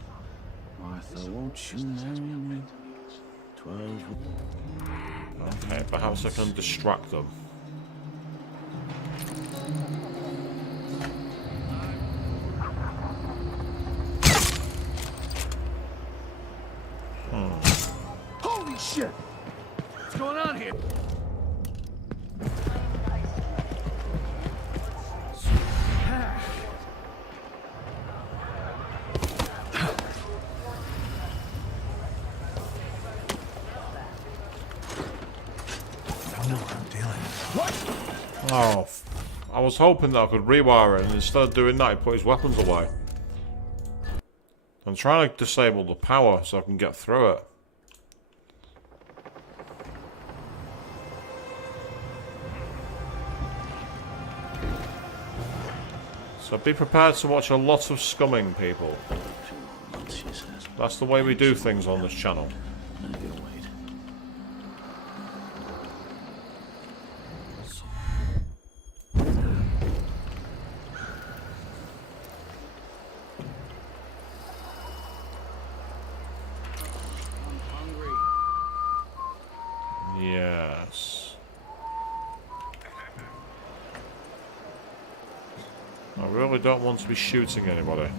Martha, won't you marry me? 12. Okay, perhaps I can distract them. Holy shit! What's going on here? Oh, I was hoping that I could rewire it, and instead of doing that, he put his weapons away. I'm trying to disable the power so I can get through it. So be prepared to watch a lot of scumming, people. That's the way we do things on this channel. Yes. I really don't want to be shooting anybody.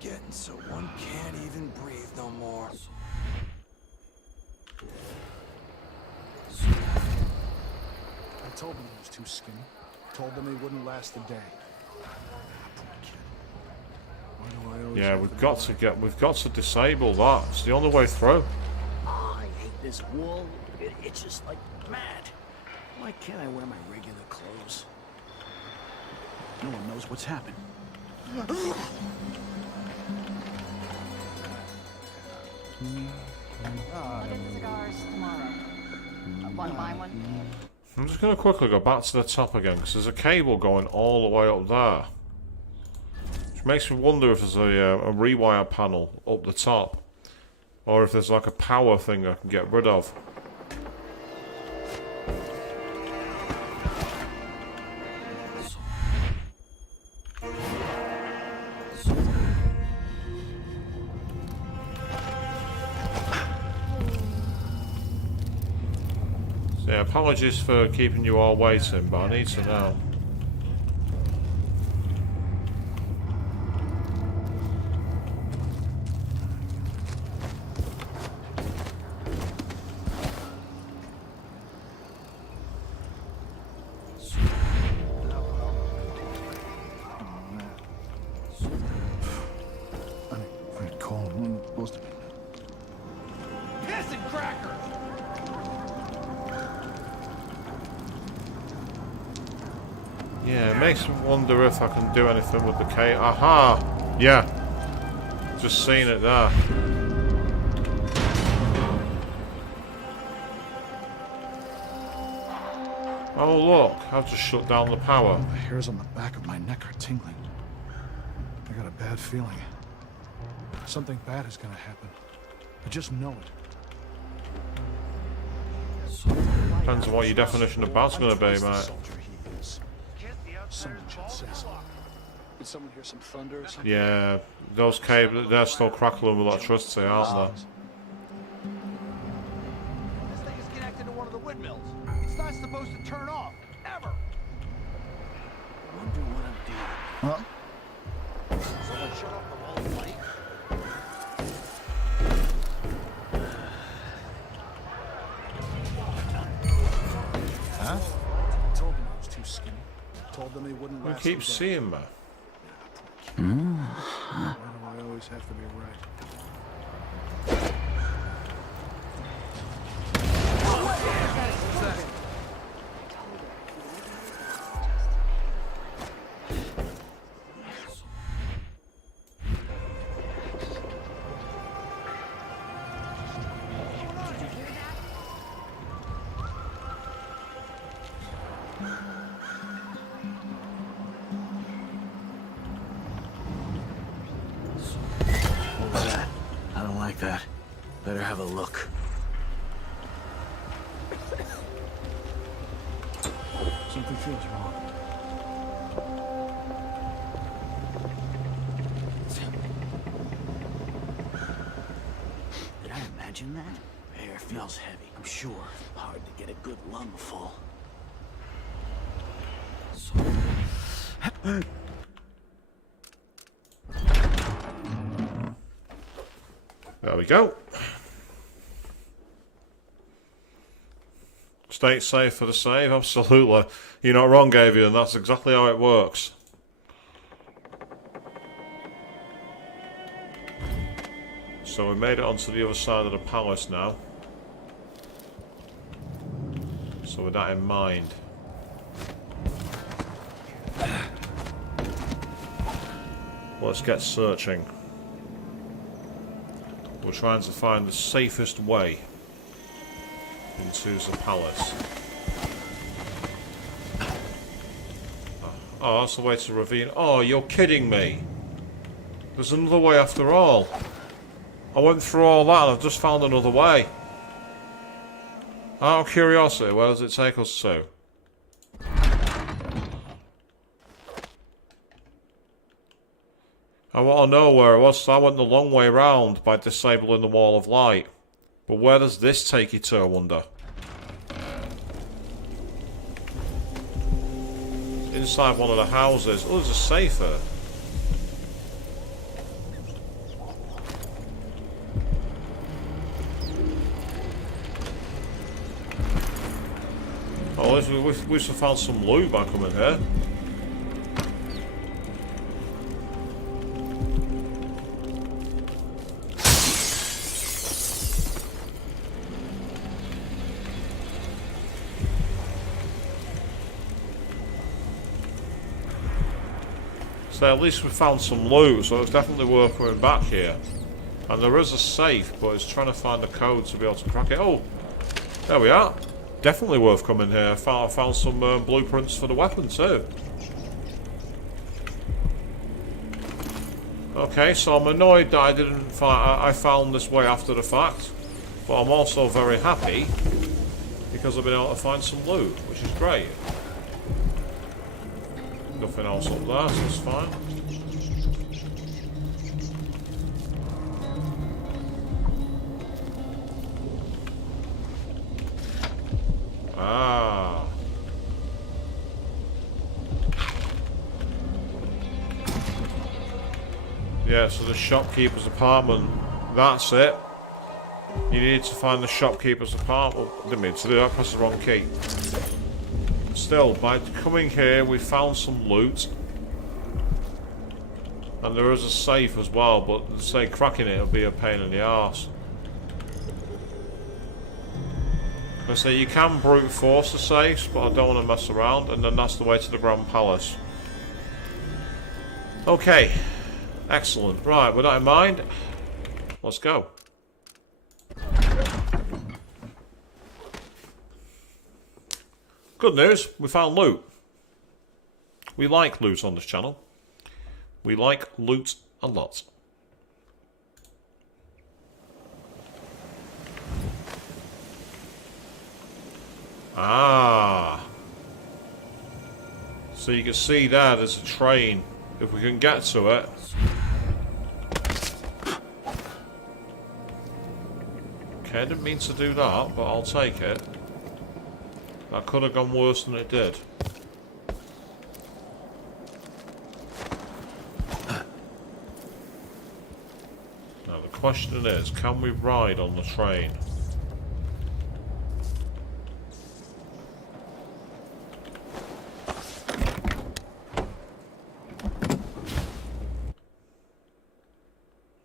Getting so one can't even breathe no more. I told them he was too skinny. Told them he wouldn't last a day. Poor kid. Why do I always Yeah, have we've got to disable that. It's the only way through. Oh, I hate this wool. It itches like mad. Why can't I wear my regular clothes? No one knows what's happened. Cigars tomorrow. Want to buy one? I'm just going to quickly go back to the top again, because there's a cable going all the way up there. Which makes me wonder if there's a rewire panel up the top. Or if there's like a power thing I can get rid of. So yeah, apologies for keeping you all waiting, but I need to know. Yeah, it makes me wonder if I can do anything with the cable. Aha! Yeah. Just seen it there. Oh look, I've just shut down the power. The hairs on the back of my neck are tingling. I got a bad feeling. Something bad is gonna happen. I just know it. Depends on what your definition of bad's gonna be, mate. Someone should say something. Did someone hear some thunder or something? Yeah, those cables, they're still crackling with electricity, aren't they? This thing is connected to one of the windmills. It's not supposed to turn off, ever. Huh? Someone shut off the wall light? Huh? I told them I was too skinny. I told them they wouldn't We last keep a day. seeing me. Why do I always have to be right? What was that? I don't like that. Better have a look. Something feels wrong. Did I imagine that? Air feels heavy, I'm sure. Hard to get a good lungful. There we go. Stay safe for the save, absolutely. You're not wrong, Avian, that's exactly how it works. So we made it onto the other side of the palace now. So with that in mind, let's get searching. We're trying to find the safest way into the palace. Oh, that's the way to ravine. Oh, you're kidding me. There's another way after all. I went through all that and I've just found another way. Out of curiosity, where does it take us to? I want to know where it was, so I went the long way round by disabling the wall of light. But where does this take you to, I wonder? Inside one of the houses. Oh, there's a safe here. Oh, we should have found some loot by coming here. So at least we found some loot, so it's definitely worth coming back here. And there is a safe, but it's trying to find the code to be able to crack it. Oh, there we are. Definitely worth coming here. I found some blueprints for the weapon too. Okay, so I'm annoyed that I found this way after the fact, but I'm also very happy because I've been able to find some loot, which is great. Nothing else up there, so it's fine. Ah. Yeah, so the shopkeeper's apartment. That's it. You need to find the shopkeeper's apartment. Oh, didn't mean to do that, press the wrong key. Still, by coming here, we found some loot. And there is a safe as well, but say cracking it will be a pain in the arse. I say you can brute force the safes, but I don't want to mess around, and then that's the way to the Grand Palace. Okay, excellent. Right, with that in mind, let's go. Good news, we found loot. We like loot on this channel. We like loot a lot. Ah. So you can see there, there's a train. If we can get to it. Okay, I didn't mean to do that, but I'll take it. That could have gone worse than it did. question is, can we ride on the train?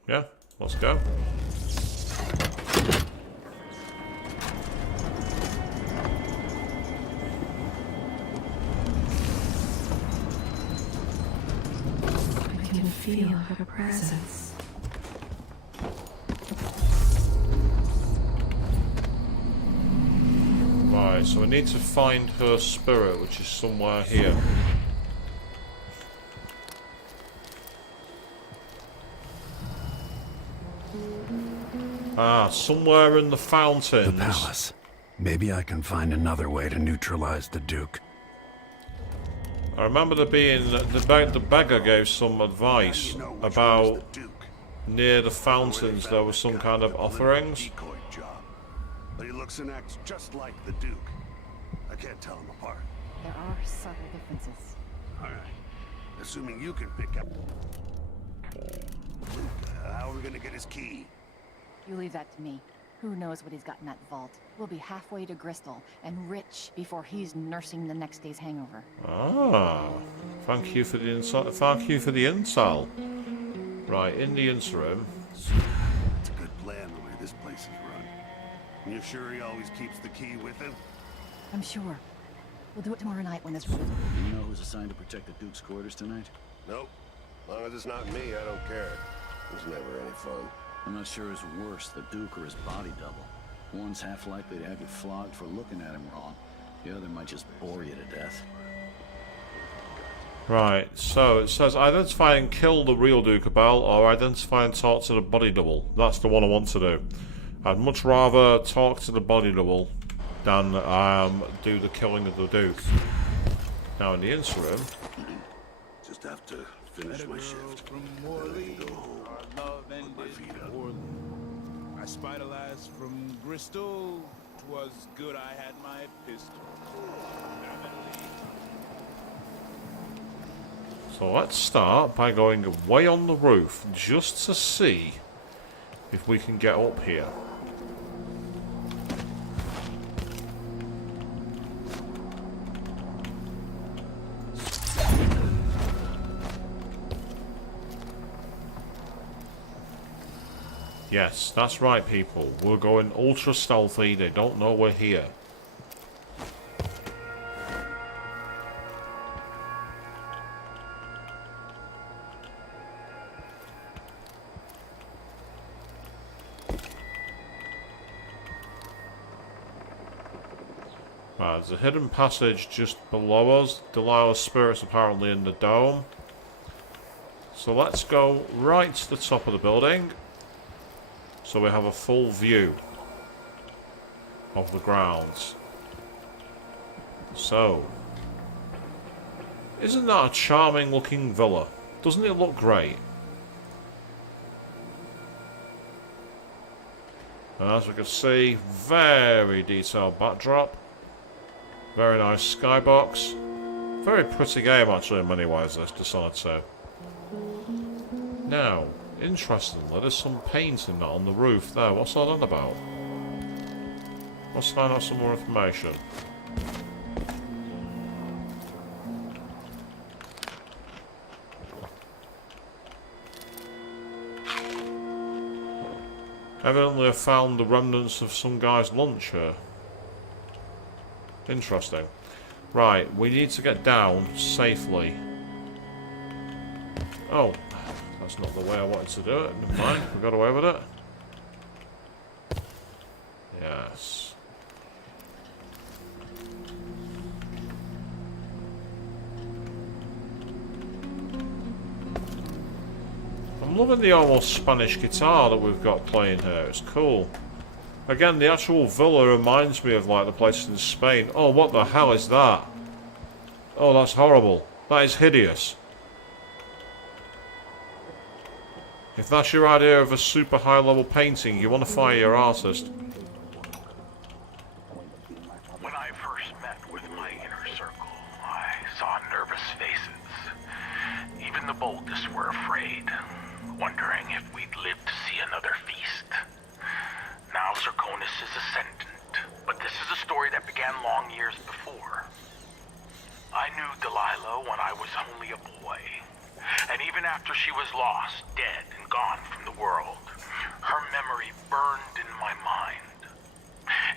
Yeah, let's go. I can feel her presence. Right, so we need to find her spirit, which is somewhere here. Ah, somewhere in the fountains. The palace. Maybe I can find another way to neutralize the Duke. I remember there being the beggar gave some advice about near the fountains there were some kind of offerings. But he looks and acts just like the Duke. I can't tell them apart. There are subtle differences. All right. Assuming you can pick up. How are we gonna get his key? You leave that to me. Who knows what he's got in that vault? We'll be halfway to Bristol and rich before he's nursing the next day's hangover. Ah, thank you for the insight. Thank you for the intel. Right, in the interim. It's a good plan the way this place is run. You sure he always keeps the key with him? I'm sure. We'll do it tomorrow night when there's... Do you know who's assigned to protect the Duke's quarters tonight? Nope. As long as it's not me, I don't care. It's never any fun. I'm not sure who's worse, the Duke or his body double. One's half likely to have you flogged for looking at him wrong. The other might just bore you to death. Right, so it says identify and kill the real Duke of Bell, or identify and talk to the body double. That's the one I want to do. I'd much rather talk to the body double than do the killing of the Duke. Now in the interim... Just have to finish my shift. Then I can go home. Put my feet up. I spied a lass from Bristol. 'Twas good I had my pistol. So let's start by going way on the roof just to see if we can get up here. Yes, that's right, people. We're going ultra stealthy. They don't know we're here. Right, there's a hidden passage just below us. Delilah's spirit's apparently in the dome. So let's go right to the top of the building, so we have a full view of the grounds. So, isn't that a charming looking villa? Doesn't it look great? And as we can see, very detailed backdrop. Very nice skybox. Very pretty game actually in many ways, this Dishonored 2. Now, interestingly, there's some painting on the roof there. What's that on about? Let's find out some more information. Evidently I found the remnants of some guy's lunch here. Interesting. Right, we need to get down safely. Oh, that's not the way I wanted to do it. Never mind, we got away with it. Yes. I'm loving the almost Spanish guitar that we've got playing here. It's cool. Again, the actual villa reminds me of like the places in Spain. Oh, what the hell is that? Oh, that's horrible. That is hideous. If that's your idea of a super high level painting, you want to fire your artist. When I first met with my inner circle, I saw nervous faces. Even the boldest were afraid. wondering if we'd live to see another feast. Now Zirconis is ascendant, but this is a story that began long years before. I knew Delilah when I was only a boy, and even after she was lost, dead, and gone from the world, her memory burned in my mind.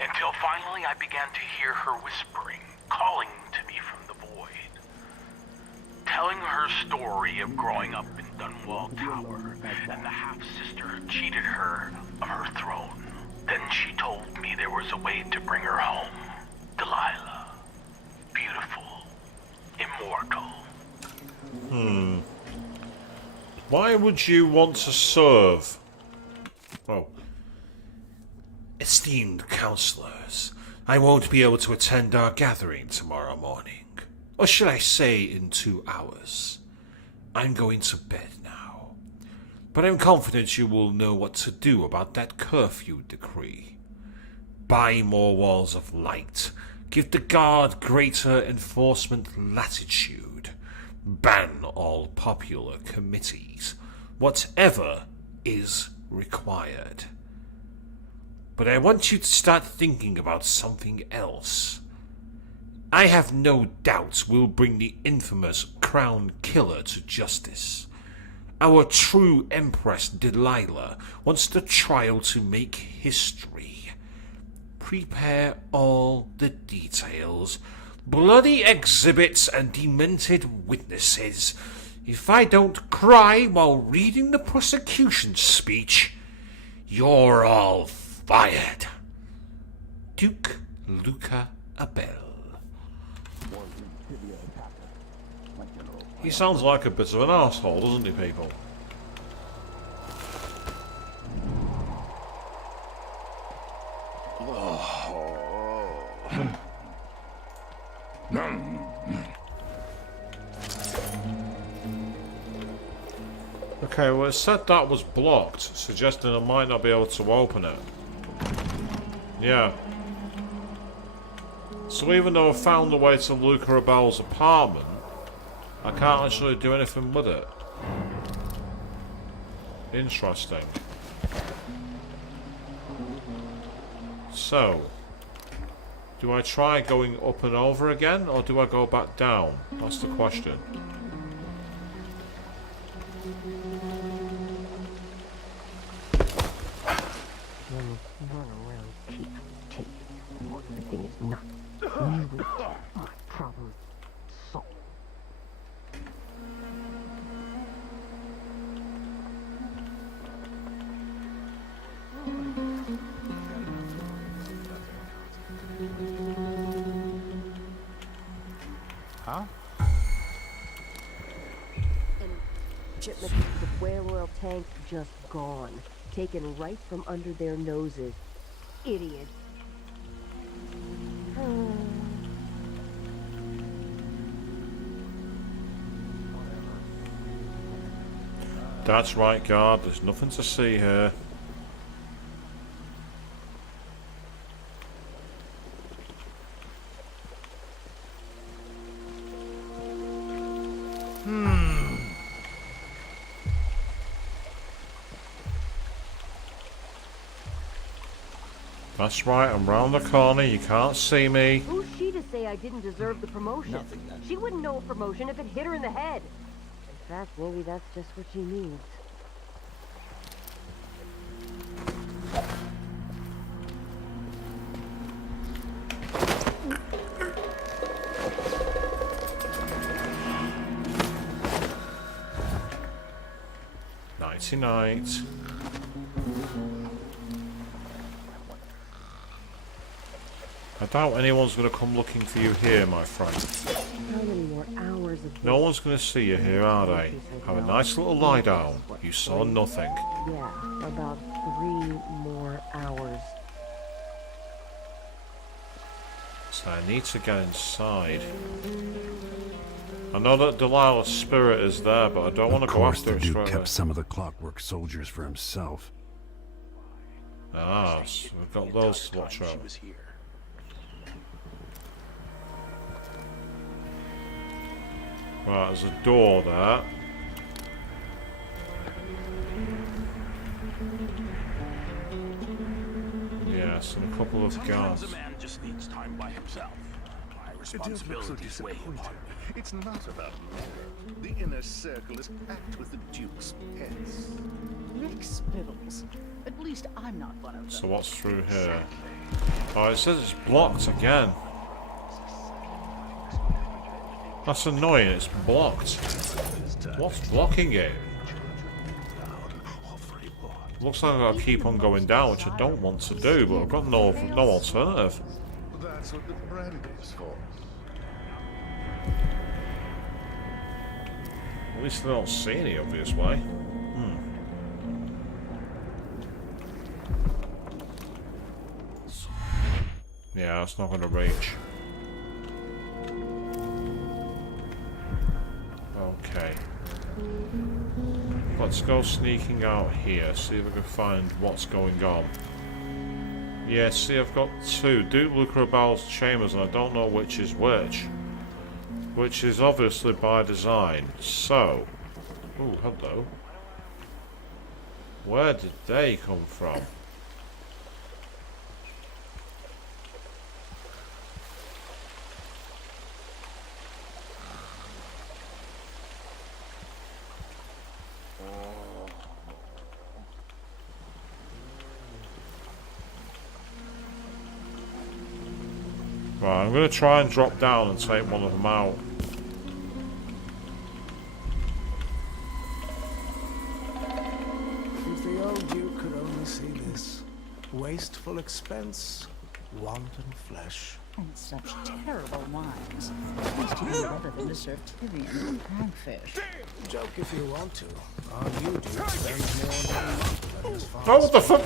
Until finally I began to hear her whispering, calling to me from the void. Telling her story of growing up in Dunwall Tower, and the half-sister who cheated her of her throne. Then she told me there was a way to bring her home. Delilah. Beautiful. Immortal. Why would you want to serve? Oh. Esteemed counselors, I won't be able to attend our gathering tomorrow morning. Or should I say in 2 hours. I'm going to bed now. But I'm confident you will know what to do about that curfew decree. Buy more walls of light. Give the guard greater enforcement latitude. Ban all popular committees. Whatever is required. But I want you to start thinking about something else. I have no doubt we'll bring the infamous Crown Killer to justice. Our true Empress Delilah wants the trial to make history. Prepare all the details, bloody exhibits and demented witnesses. If I don't cry while reading the prosecution speech, you're all fired. Duke Luca Abel. He sounds like a bit of an arsehole, doesn't he, people? Okay, well it said that was blocked, suggesting I might not be able to open it. Yeah. So even though I found the way to Luca Abel's apartment, I can't actually do anything with it. Interesting. So, do I try going up and over again, or do I go back down? That's the question. Run around, take. The thing is not you. My problem. So. Huh? Shipment of the whale oil tank just gone. Taken right from under their noses. Idiots. That's right, guard. There's nothing to see here. That's right, I'm round the corner, you can't see me. Who's she to say I didn't deserve the promotion? Nothing, then. She wouldn't know a promotion if it hit her in the head. In fact, maybe that's just what she needs. Nighty-night. I doubt anyone's going to come looking for you here, my friend. How many more hours of No one's going to see you here, are they? Have a nice little lie down. You saw nothing. Yeah, about 3 more hours. So I need to get inside. I know that Delilah's spirit is there, but I don't want to go after The it Duke straight away. kept some of the clockwork soldiers for himself. Ah, so we've got those to watch out. Right, there's a door there. and a couple of guards. Sometimes a man just needs time by himself. My responsibility is way upon me. It's not about murder. The inner circle is packed with the Duke's pets. Rick Spittles. At least I'm not one of them. So what's through here? Oh, it says it's blocked again. That's annoying, it's blocked. What's blocking it? Looks like I've got to keep on going down, which I don't want to do, but I've got no alternative. That's what the brandy is for. At least I don't see any obvious way. Yeah, that's not going to reach. Okay. Let's go sneaking out here, see if we can find what's going on. Yeah, see, I've got two. Duke Lucrabel's chambers, and I don't know which is which. Which is obviously by design. So... Ooh, hello. Where did they come from? Right, I'm going to try and drop down and take one of them out. If the old Duke could only see this. Wasteful expense, wanton flesh. And such terrible wines. At least you know better than to serve Tyrion with hagfish. Joke if you want to. Our new Duke spends more than a month letting his father. Oh, what the fuck?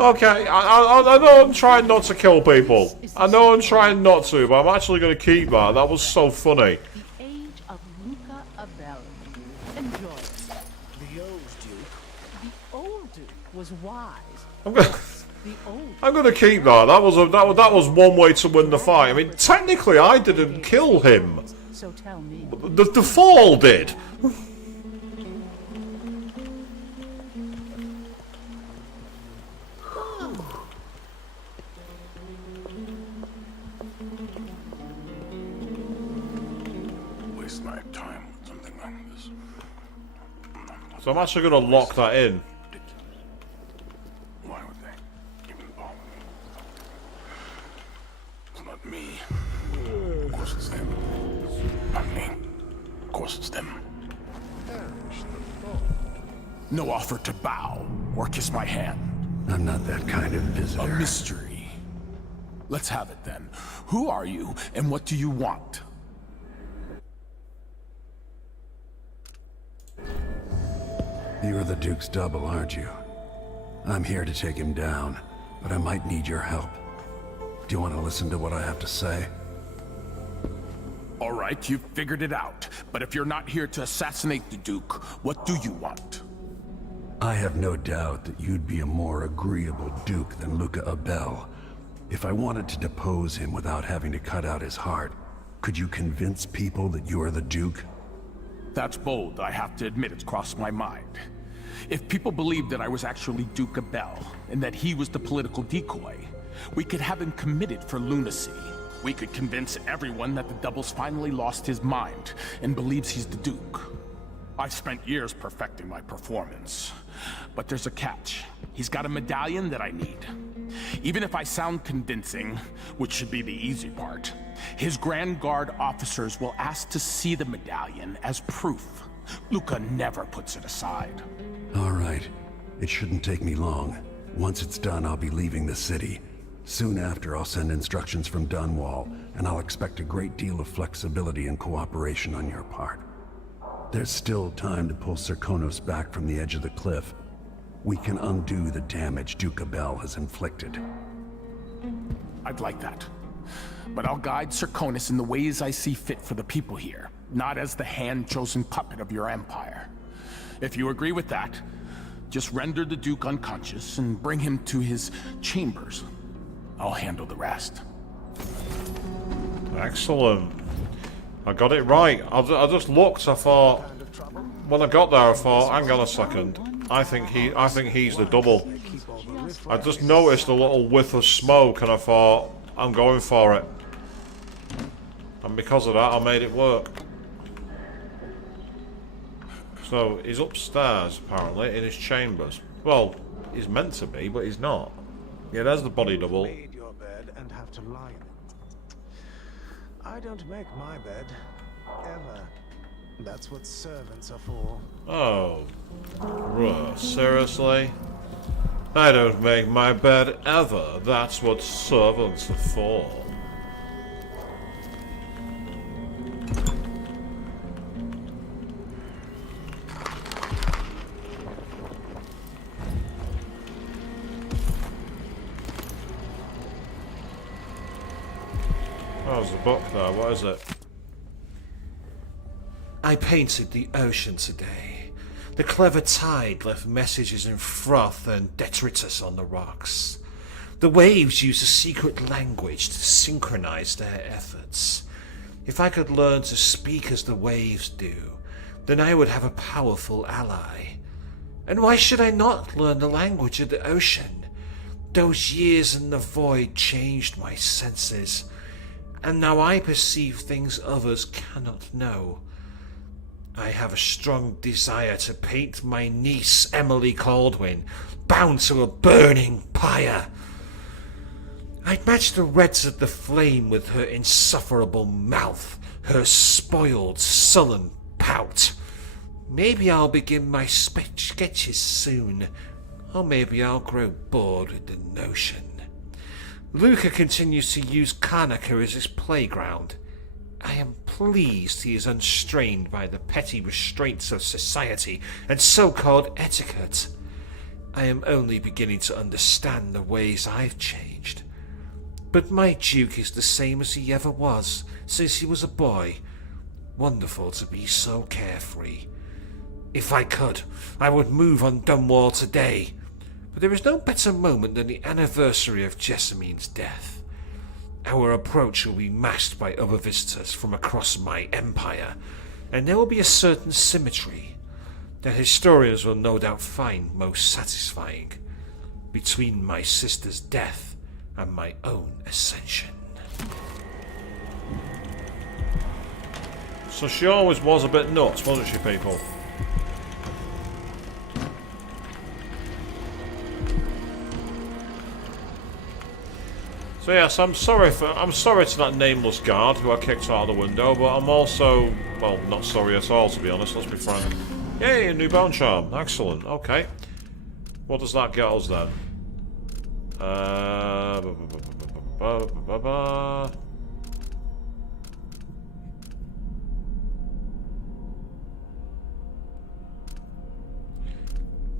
Okay, I know I'm trying not to kill people. I know I'm trying not to, but I'm actually going to keep that. That was so funny. The age of Luca Abel. Enjoy it. The old Duke. The old Duke was wise. I'm gonna keep that. That was one way to win the fight. I mean, technically, I didn't kill him. So tell me. The fall did. Waste my time with something like this. So I'm actually gonna lock that in. Why would they even bother me? It's not me. Of course it's them. Not me. Of course it's them. No offer to bow or kiss my hand. I'm not that kind of visitor. A mystery. Let's have it then. Who are you and what do you want? You're the Duke's double, aren't you? I'm here to take him down, but I might need your help. Do you want to listen to what I have to say? All right, you've figured it out. But if you're not here to assassinate the Duke, what do you want? I have no doubt that you'd be a more agreeable Duke than Luca Abel. If I wanted to depose him without having to cut out his heart, could you convince people that you are the Duke? That's bold. I have to admit it's crossed my mind. If people believed that I was actually Duke Abel, and that he was the political decoy, we could have him committed for lunacy. We could convince everyone that the Double's finally lost his mind, and believes he's the Duke. I've spent years perfecting my performance. But there's a catch. He's got a medallion that I need. Even if I sound convincing, which should be the easy part, his Grand Guard officers will ask to see the medallion as proof. Luca never puts it aside. All right. It shouldn't take me long. Once it's done, I'll be leaving the city. Soon after, I'll send instructions from Dunwall, and I'll expect a great deal of flexibility and cooperation on your part. There's still time to pull Serkonos back from the edge of the cliff. We can undo the damage Duke Abel has inflicted. I'd like that. But I'll guide Serkonos in the ways I see fit for the people here, not as the hand-chosen puppet of your empire. If you agree with that, just render the Duke unconscious and bring him to his chambers. I'll handle the rest. Excellent. I got it right. I just looked, I thought, When I got there, I thought, hang on a second. I think he's the double. I just noticed a little whiff of smoke, and I thought, I'm going for it. And because of that, I made it work. So he's upstairs, apparently, in his chambers. Well, he's meant to be, but he's not. Yeah, there's the body double. Made your bed and have to lie in it. I don't make my bed, ever. That's what servants are for. Oh, bruh, seriously? I don't make my bed ever. That's what servants are for. Oh, there's a book there. What is it? I painted the ocean today. The clever tide left messages in froth and detritus on the rocks. The waves use a secret language to synchronize their efforts. If I could learn to speak as the waves do, then I would have a powerful ally. And why should I not learn the language of the ocean? Those years in the void changed my senses, and now I perceive things others cannot know. I have a strong desire to paint my niece, Emily Caldwin, bound to a burning pyre. I'd match the reds of the flame with her insufferable mouth, her spoiled, sullen pout. Maybe I'll begin my sketches soon, or maybe I'll grow bored with the notion. Luca continues to use Karnaca as his playground. I am pleased he is unstrained by the petty restraints of society and so-called etiquette. I am only beginning to understand the ways I've changed. But my Duke is the same as he ever was, since he was a boy. Wonderful to be so carefree. If I could, I would move on Dunwall today. But there is no better moment than the anniversary of Jessamine's death. Our approach will be masked by other visitors from across my empire, and there will be a certain symmetry that historians will no doubt find most satisfying between my sister's death and my own ascension. So she always was a bit nuts, wasn't she, people? So yes, I'm sorry to that nameless guard who I kicked out of the window, but I'm also, well, not sorry at all, to be honest, let's be frank. Yay, a new bone charm. Excellent, okay. What does that get us then?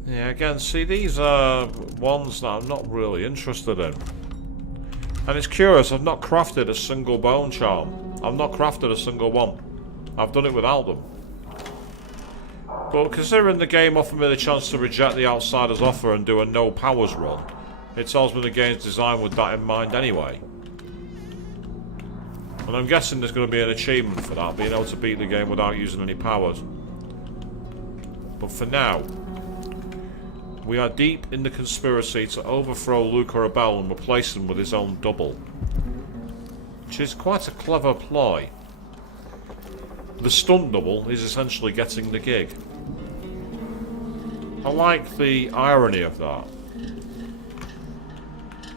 Yeah, again, see, these are ones that I'm not really interested in. And it's curious, I've not crafted a single bone charm. I've not crafted a single one. I've done it without them. But considering the game offered me the chance to reject the outsider's offer and do a no powers run, it tells me the game's designed with that in mind anyway. And I'm guessing there's going to be an achievement for that, being able to beat the game without using any powers. But for now, we are deep in the conspiracy to overthrow Luca Rebel and replace him with his own double. Which is quite a clever ploy. The stunt double is essentially getting the gig. I like the irony of that.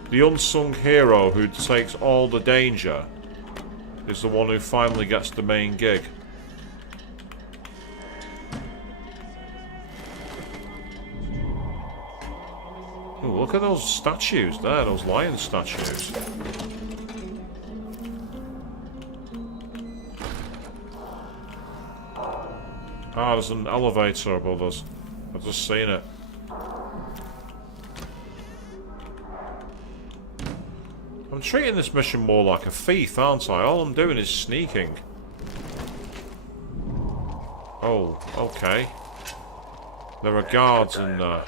The unsung hero who takes all the danger is the one who finally gets the main gig. Ooh, look at those statues there, those lion statues. Ah, there's an elevator above us. I've just seen it. I'm treating this mission more like a thief, aren't I? All I'm doing is sneaking. Oh, okay. There are guards in there.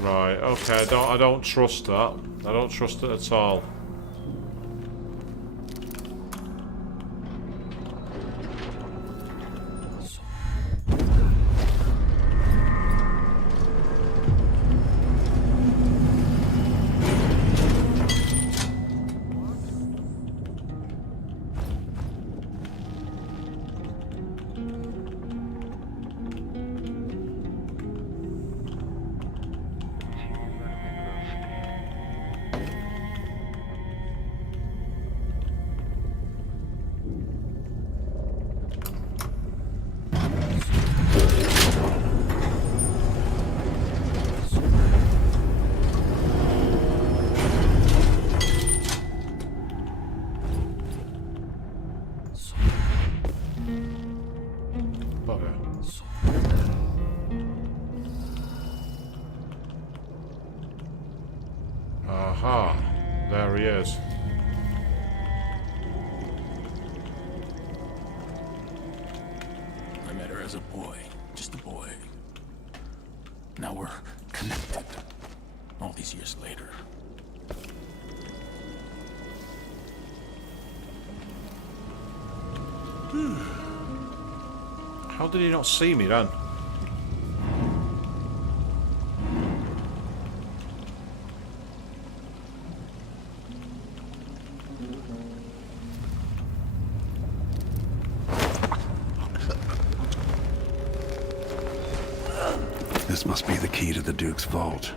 Right, okay, I don't trust that. I don't trust it at all. Bugger. Aha. There he is. I met her as a boy. Just a boy. Now we're connected. All these years later. How did he not see me then? This must be the key to the Duke's vault.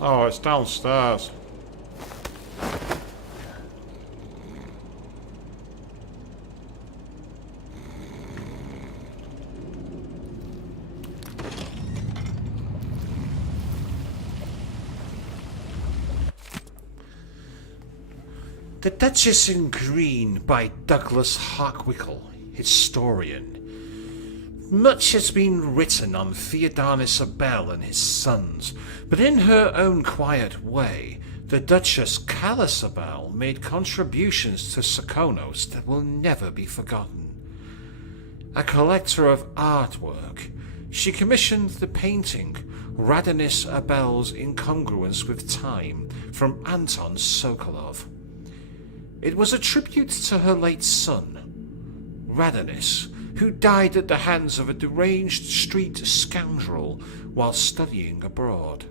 Oh, it's downstairs. The Duchess in Green by Douglas Harkwickle, historian. Much has been written on Theodonis Abel and his sons, but in her own quiet way, the Duchess Callis Abel made contributions to Serkonos that will never be forgotten. A collector of artwork, she commissioned the painting Radanis Abel's Incongruence with Time from Anton Sokolov. It was a tribute to her late son, Radanis, who died at the hands of a deranged street scoundrel while studying abroad.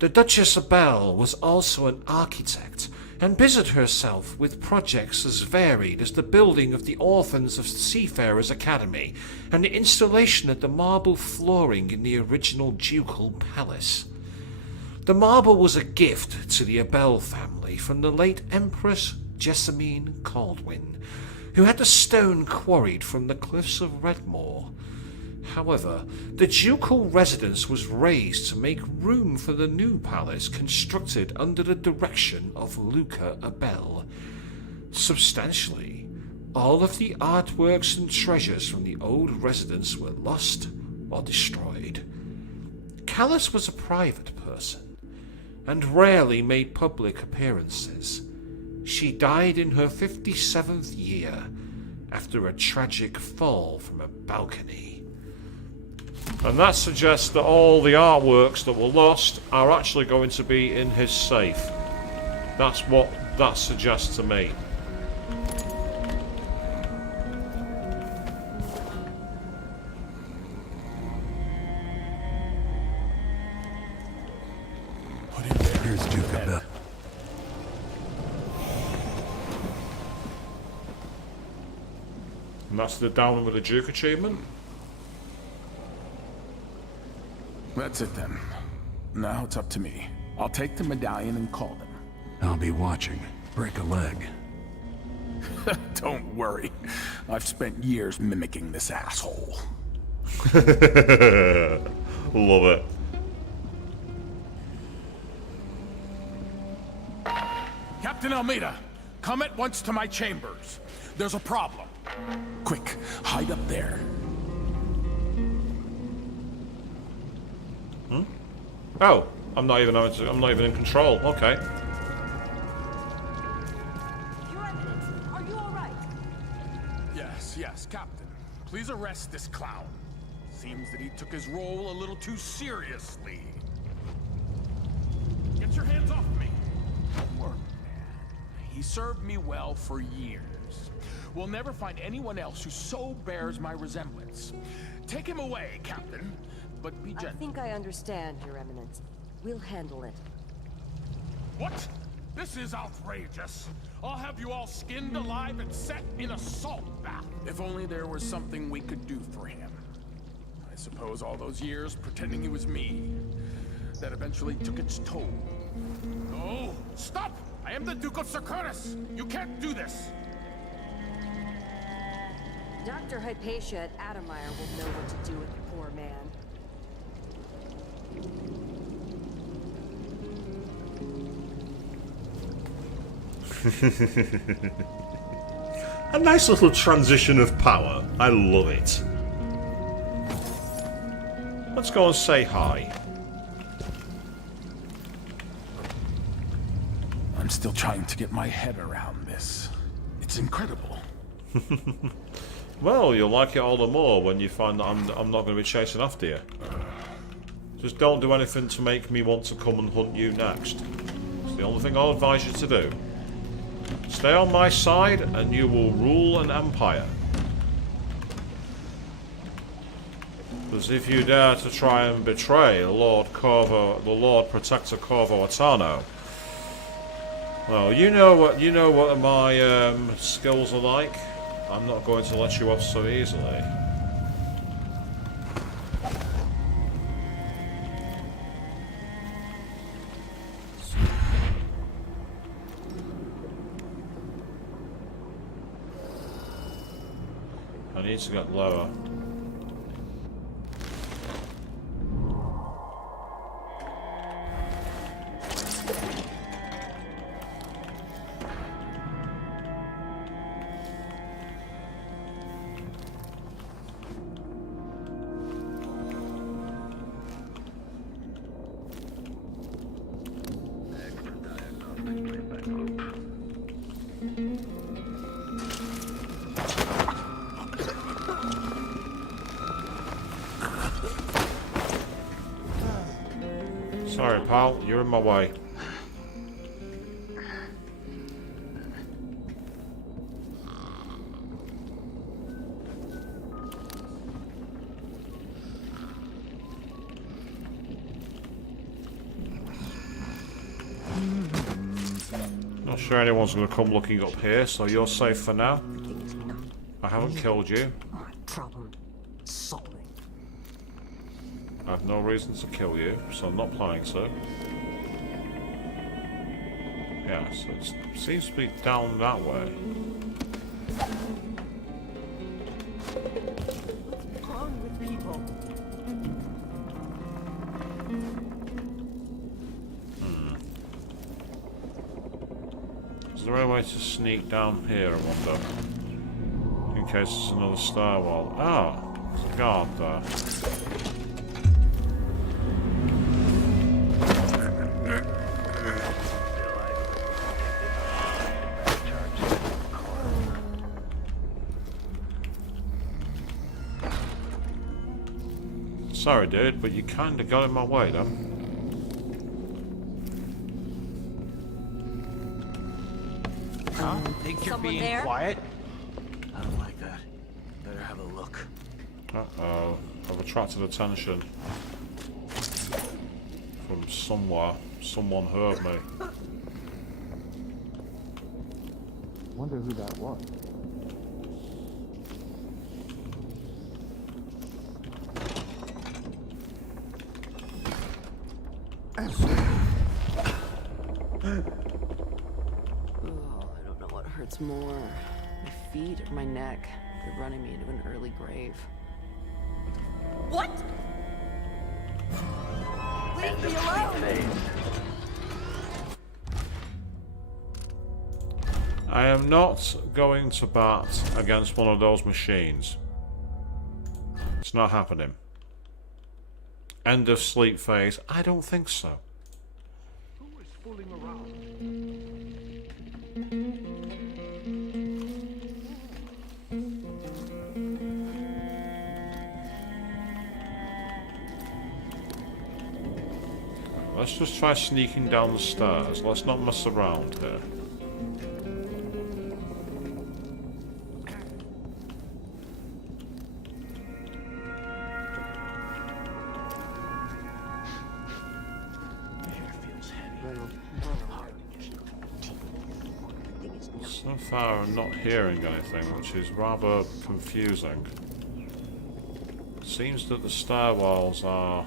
The Duchess Abel was also an architect and busied herself with projects as varied as the building of the Orphans of Seafarers Academy and the installation of the marble flooring in the original ducal palace. The marble was a gift to the Abel family from the late Empress Jessamine Caldwin, who had the stone quarried from the cliffs of Redmore. However, the ducal residence was raised to make room for the new palace constructed under the direction of Luca Abel. Substantially, all of the artworks and treasures from the old residence were lost or destroyed. Callis was a private person, and rarely made public appearances. She died in her 57th year after a tragic fall from a balcony. And that suggests that all the artworks that were lost are actually going to be in his safe. That's what that suggests to me. Here's Duke Abel. And that's the down with the Duke achievement. That's it then. Now it's up to me. I'll take the medallion and call them. I'll be watching. Break a leg. Don't worry. I've spent years mimicking this asshole. Love it. Captain Almeida, come at once to my chambers. There's a problem. Quick, hide up there. Oh, I'm not even in control. Okay. Your Eminence, are you all right? Yes, Captain. Please arrest this clown. Seems that he took his role a little too seriously. Get your hands off me. Poor man. He served me well for years. We'll never find anyone else who so bears my resemblance. Take him away, Captain. But be gentle. I think I understand, Your Eminence. We'll handle it. What? This is outrageous. I'll have you all skinned alive and set in a salt bath. If only there was something we could do for him. I suppose all those years pretending he was me, that eventually took its toll. No! Stop! I am the Duke of Serkonos! You can't do this! Dr. Hypatia at Adamire will know what to do with the poor man. A nice little transition of power. I love it. Let's go and say hi. I'm still trying to get my head around this. It's incredible. Well, you'll like it all the more when you find that I'm not going to be chasing after you. Just don't do anything to make me want to come and hunt you next. It's the only thing I'll advise you to do. Stay on my side and you will rule an empire. Because if you dare to try and betray Lord Corvo, the Lord Protector Corvo Atano, well, you know what my skills are like. I'm not going to let you off so easily. I need to get lower. Sorry, pal, you're in my way. Not sure anyone's going to come looking up here, so you're safe for now. I haven't killed you. Problem solving. I have no reason to kill you, so I'm not planning to. Yeah, so it seems to be down that way. What's wrong with people? Is there any way to sneak down here, I wonder? In case there's another stairwell. Ah, there's a guard there. Sorry, dude, but you kind of got in my way, then. Think you're Someone being there? quiet? I don't like that. Better have a look. Uh-oh. I've attracted attention. From somewhere. Someone heard me. Wonder who that was. Hurts more, my feet or my neck. They're running me into an early grave. What? Leave me alone! I am not going to bat against one of those machines. It's not happening. End of sleep phase. I don't think so. Who is fooling around? Let's just try sneaking down the stairs. Let's not mess around here. So far I'm not hearing anything, which is rather confusing. It seems that the stairwells are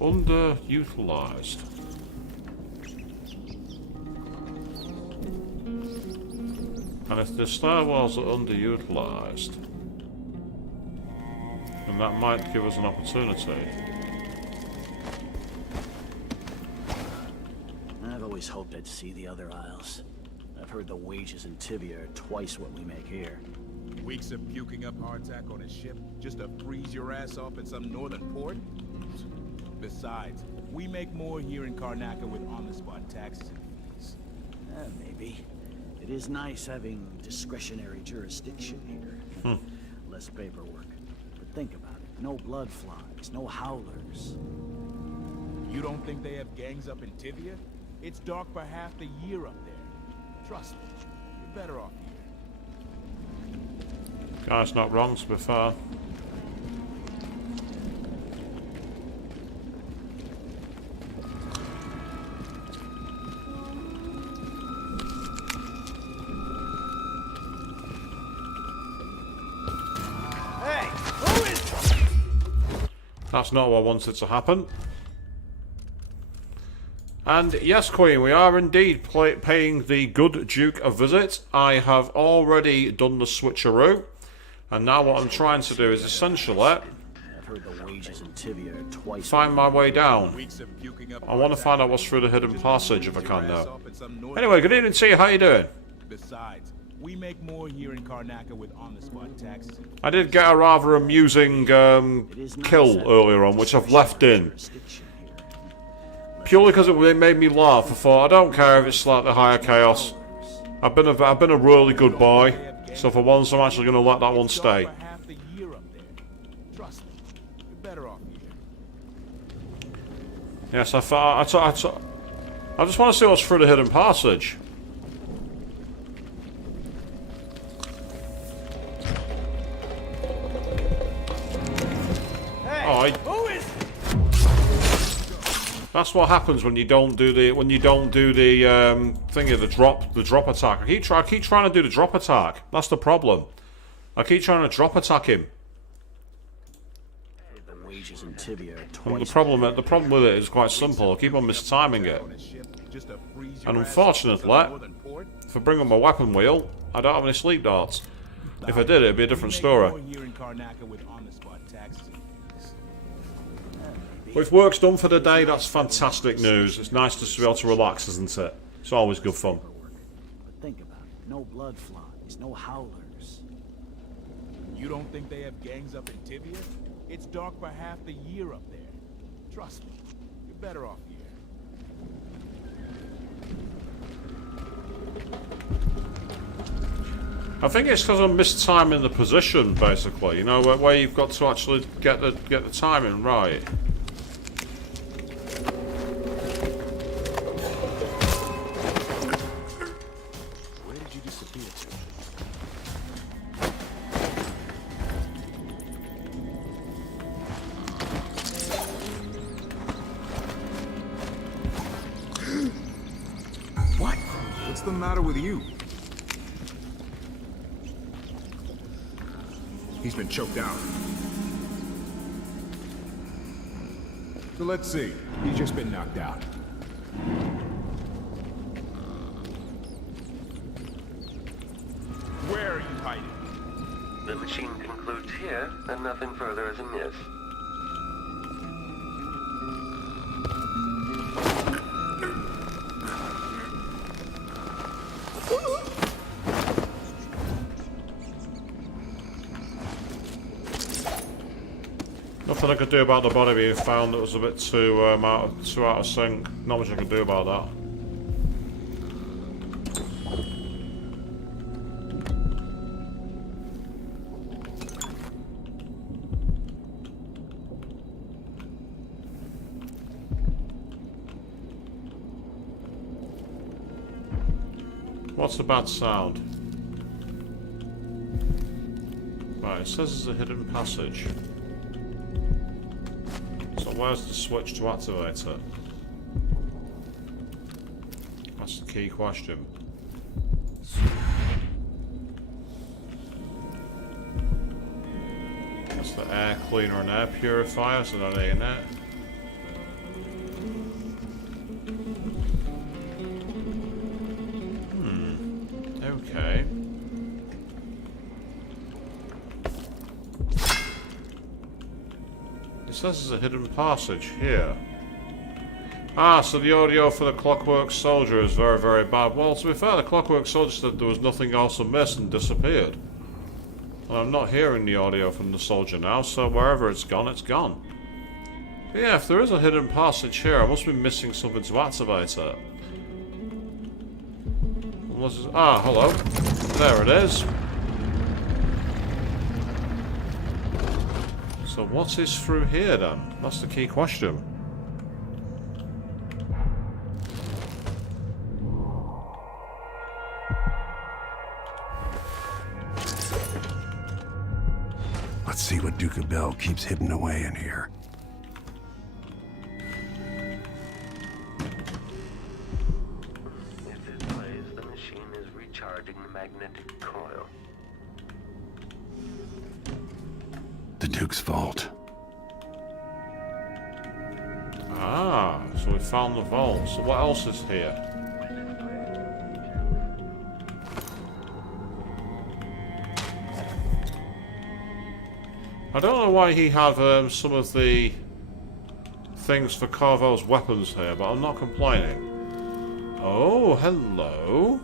underutilized. And if the stairwells are underutilized, then that might give us an opportunity. I've always hoped I'd see the other isles. I've heard the wages in Tivia are twice what we make here. Weeks of puking up hardtack on a ship just to freeze your ass off in some northern port? Besides, we make more here in Karnaca with on-the-spot taxes and fees. Maybe. It is nice having discretionary jurisdiction here. Less paperwork. But think about it. No blood flies, no howlers. You don't think they have gangs up in Tivia? It's dark for half the year up there. Trust me, you're better off here. Guy's not wrong, to be fair. Hey, who is... That's not what I wanted to happen. And yes, Queen, we are indeed paying the good Duke a visit. I have already done the switcheroo. And now what I'm trying to do is essentially find my way down. I want to find out what's through the hidden passage if I can now. Anyway, good evening to you. How you doing? Besides, we make more here in Karnaca with on-the-spot taxes. I did get a rather amusing kill earlier on, which I've left in. Purely because it made me laugh. I thought, I don't care if it's slightly higher chaos. I've been a really good boy, so for once I'm actually going to let that one stay. Yes, I just want to see what's through the hidden passage. Hey, who is... That's what happens when you don't do the thingy, the drop attack. I keep trying to do the drop attack. That's the problem. I keep trying to drop attack him. And the problem with it is quite simple. I keep on mistiming it. And unfortunately, if I bring up my weapon wheel, I don't have any sleep darts. If I did, it'd be a different story. Well, if work's done for the day, that's fantastic news. It's nice to be able to relax, isn't it? It's always good fun. But think about it. No blood flies, no howlers. You don't think they have gangs up in Tivia? It's dark for half the year up there. Trust me, you're better off here. I think it's because I'm mistiming the position, basically. You know, where you've got to actually get the timing right. What's the matter with you? He's been choked out. So let's see. He's just been knocked out. Where are you hiding? The machine concludes here, and nothing further is amiss. Nothing I could do about the body being found that was a bit too out of sync. Not much I could do about that. What's the bad sound? Right, it says there's a hidden passage. So where's the switch to activate it? That's the key question. That's the air cleaner and air purifier, so that ain't it. Okay. It says there's a hidden passage here. Ah, so the audio for the Clockwork Soldier is very, very bad. Well, to be fair, the Clockwork Soldier said there was nothing else amiss and disappeared. And I'm not hearing the audio from the soldier now, so wherever it's gone, it's gone. But yeah, if there is a hidden passage here, I must be missing something to activate it. Unless it's... Ah, hello. There it is. So what is through here then? That's the key question. Let's see what Duke Bell keeps hidden away in here. If this plays, the machine is recharging the magnetic coil. The Duke's vault. Ah, so we found the vault. So what else is here? I don't know why he had some of the things for Corvo's weapons here, but I'm not complaining. Oh, hello.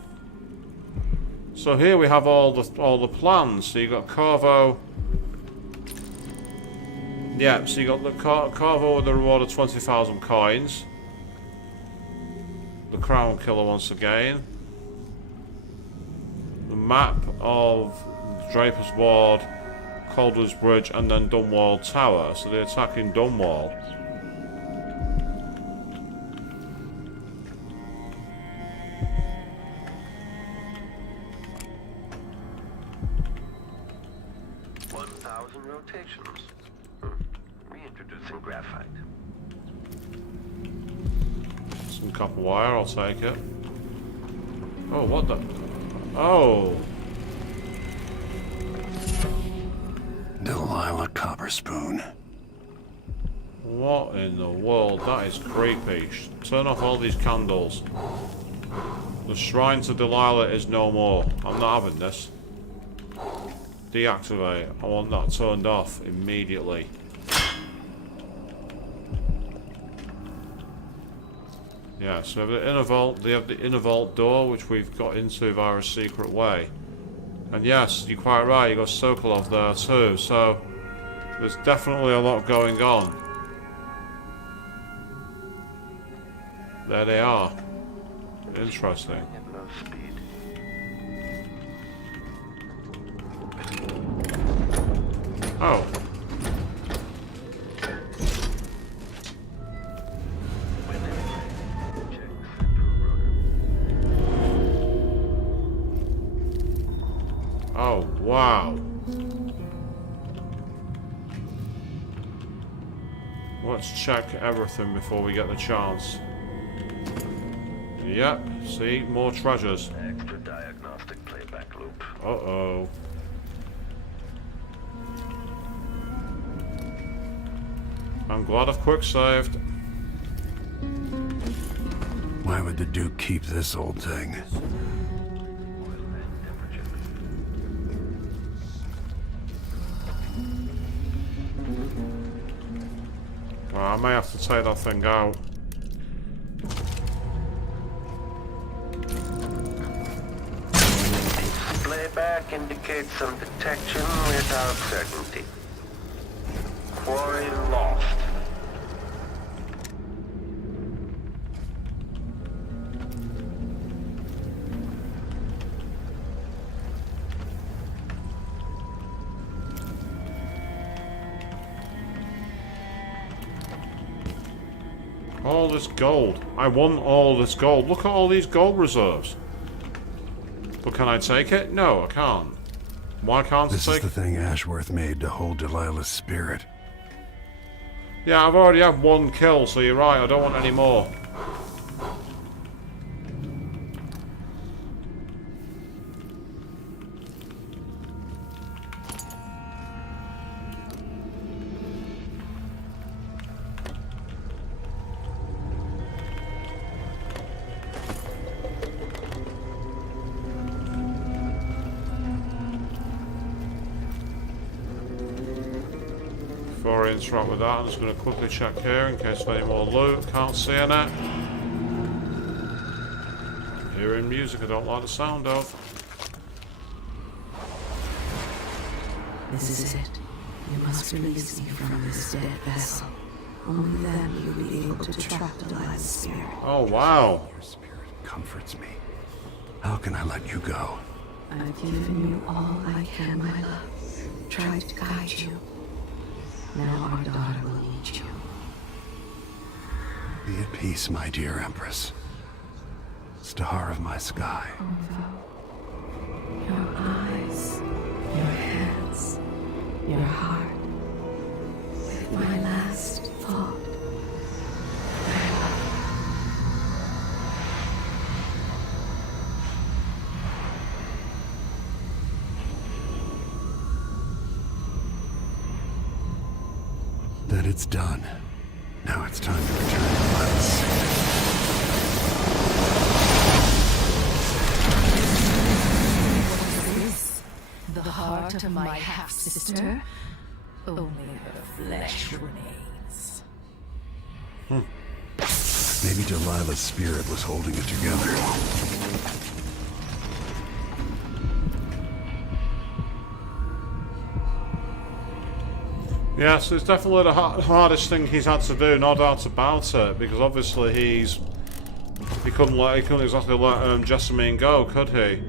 So here we have all the plans. So you got Corvo. Yeah, so you got the Corvo with the reward of 20,000 coins. The Crown Killer once again. The map of Draper's Ward, Calder's Bridge, and then Dunwall Tower. So they're attacking Dunwall. Rotations. Reintroducing graphite. Some copper wire, I'll take it. Oh, what the... Oh! Delilah Copperspoon. What in the world? That is creepy. Turn off all these candles. The shrine to Delilah is no more. I'm not having this. Deactivate. I want that turned off immediately. Yeah, so we have the inner vault. They have the inner vault door, which we've got into via a secret way. And yes, you're quite right. You got Sokolov there too. So there's definitely a lot going on. There they are. Interesting. Oh. Oh, wow. Let's check everything before we get the chance. Yep, see, more treasures. Extra diagnostic playback loop. Uh-oh. I'm glad I've quick saved. Why would the Duke keep this old thing? Well, I may have to take that thing out. Playback indicates some detection without certainty. Quarry lost. All this gold. I want all this gold. Look at all these gold reserves. But can I take it? No, I can't. Why can't I take it? This is the thing Ashworth made to hold Delilah's spirit. Yeah, I've already had one kill, so you're right. I don't want any more. before I interact with that, I'm just going to quickly check here in case of any more loot. Can't see any. Hearing music I don't like the sound of. This is it. You must release me from this dead vessel. Only then you'll be able to trap Delilah's spirit. Oh, wow. Your spirit comforts me. How can I let you go? I've given you all I can, my love. Tried to guide you. Now our daughter will need you. Be at peace, my dear Empress. Star of my sky. Corvo. Your eyes, your hands, your heart. With my last thought. That it's done. Now it's time to return to Delilah's. The heart of my half-sister? Only her flesh remains. Maybe Delilah's spirit was holding it together. Yes, it's definitely the hardest thing he's had to do, no doubt about it, because obviously he couldn't exactly let Jessamine go, could he?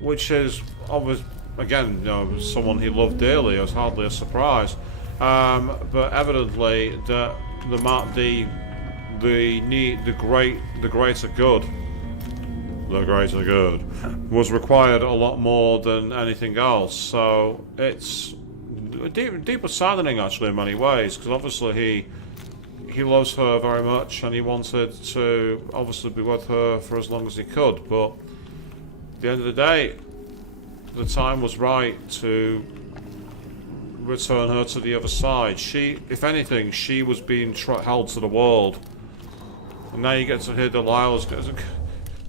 Which is obviously, again, you know, someone he loved dearly. It was hardly a surprise, but evidently the greater good was required a lot more than anything else. So it's deeply saddening, actually, in many ways, because obviously he loves her very much, and he wanted to obviously be with her for as long as he could. But at the end of the day, the time was right to return her to the other side. She, if anything, she was being held to the world. And now you get to hear Delilah's.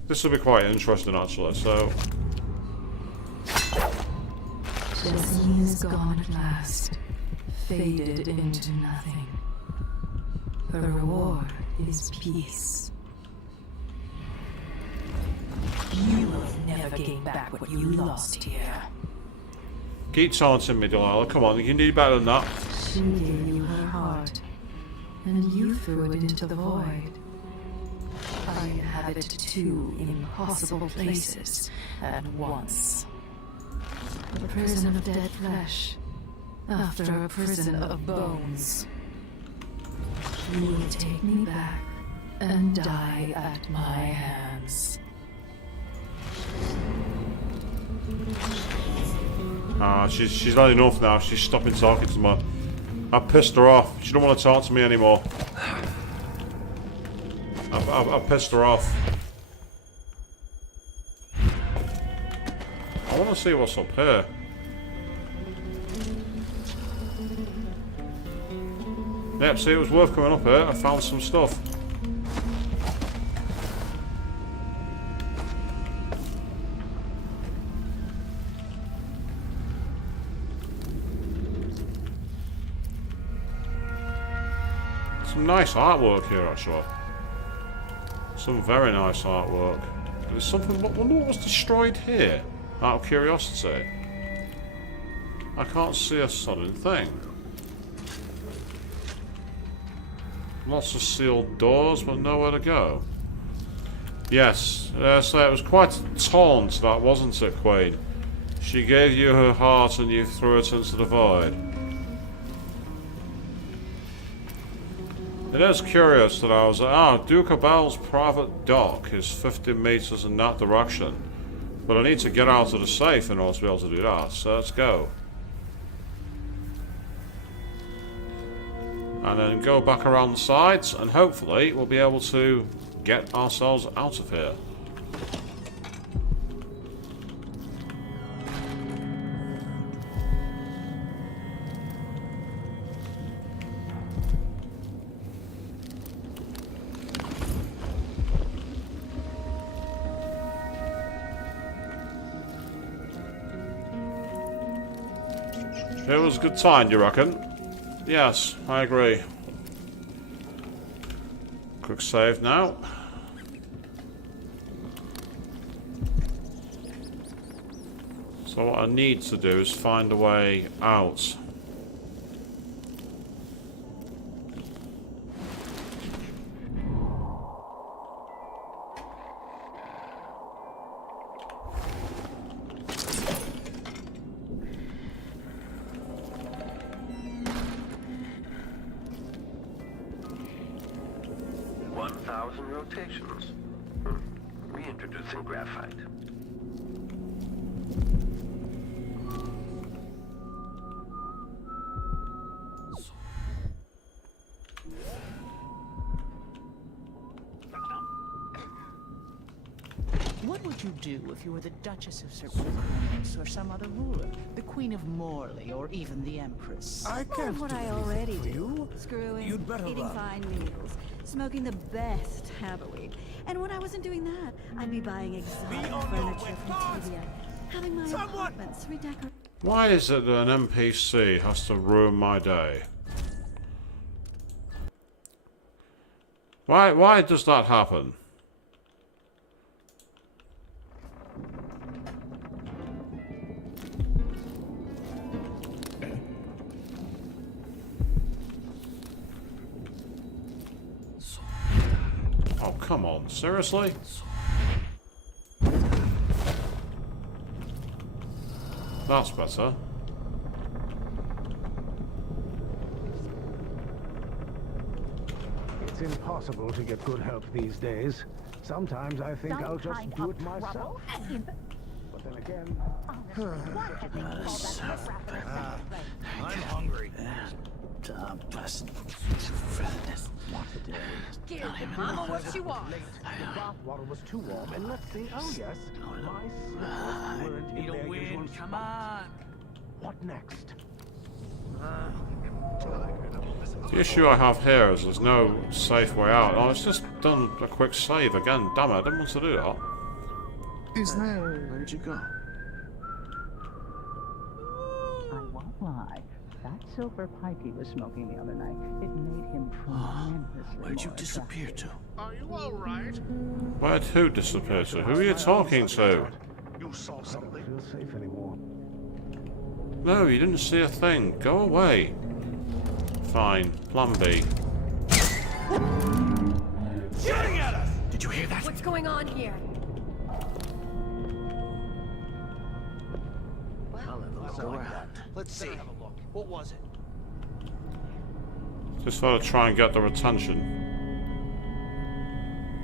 This will be quite interesting, actually. So. Destiny is gone at last, faded into nothing. The reward is peace. You will never gain back what you lost here. Keep taunting me, Delilah. Come on, you can do better than that. She gave you her heart, and you threw it into the void. I inhabit two impossible places at once. A prison of dead flesh, after a prison of bones. You will take me back and die at my hands. She's had enough now. She's stopping talking to me. I pissed her off. She don't want to talk to me anymore. I pissed her off. I want to see what's up here. Yep, see, it was worth coming up here. I found some stuff. Some nice artwork here, actually. Some very nice artwork. There's something. Wonder what was destroyed here? Out of curiosity. I can't see a sudden thing. Lots of sealed doors, but nowhere to go. Yes, so it was quite a taunt, that, wasn't it, Queen? She gave you her heart and you threw it into the void. It is curious that I was like, Duke of Bell's private dock is 50 meters in that direction. But I need to get out of the safe in order to be able to do that, so let's go. And then go back around the sides, and hopefully we'll be able to get ourselves out of here. It was a good time, do you reckon? Yes, I agree. Quick save now. So what I need to do is find a way out. Rotations. Reintroducing graphite. What would you do if you were the Duchess of Serpentine or some other ruler? The Queen of Morley or even the Empress? I can't what I already do. Screwing, You'd better eating run. fine meals, smoking the best Hathaway. And when I wasn't doing that, I'd be buying exotic furniture from Deliah, having my apartments redecorated. Why is it that an NPC has to ruin my day? Why does that happen? Oh, come on, seriously? That's better. It's impossible to get good help these days. Sometimes I think I'll just do it myself. But then again... I'm hungry. Give Mama what she wants. The bath water was too warm, and let's see. Oh yes, my slippers weren't in their usual spot. Come on. What next? The issue I have here is there's no safe way out. Oh, it's just done a quick save again. Damn it, I didn't want to do that. Is there? Where'd you go? I won't lie. That silver pipe he was smoking the other night, it made him tremendously Where'd you more disappear attractive. to? Are you all right? Where'd who disappear to? Who are you talking to? You saw something. I don't feel safe anymore. No, you didn't see a thing. Go away. Fine. Plan B. Shooting at us! Did you hear that? What's going on here? Let's go around. Let's see. What was it? Just thought I'd try and get their attention.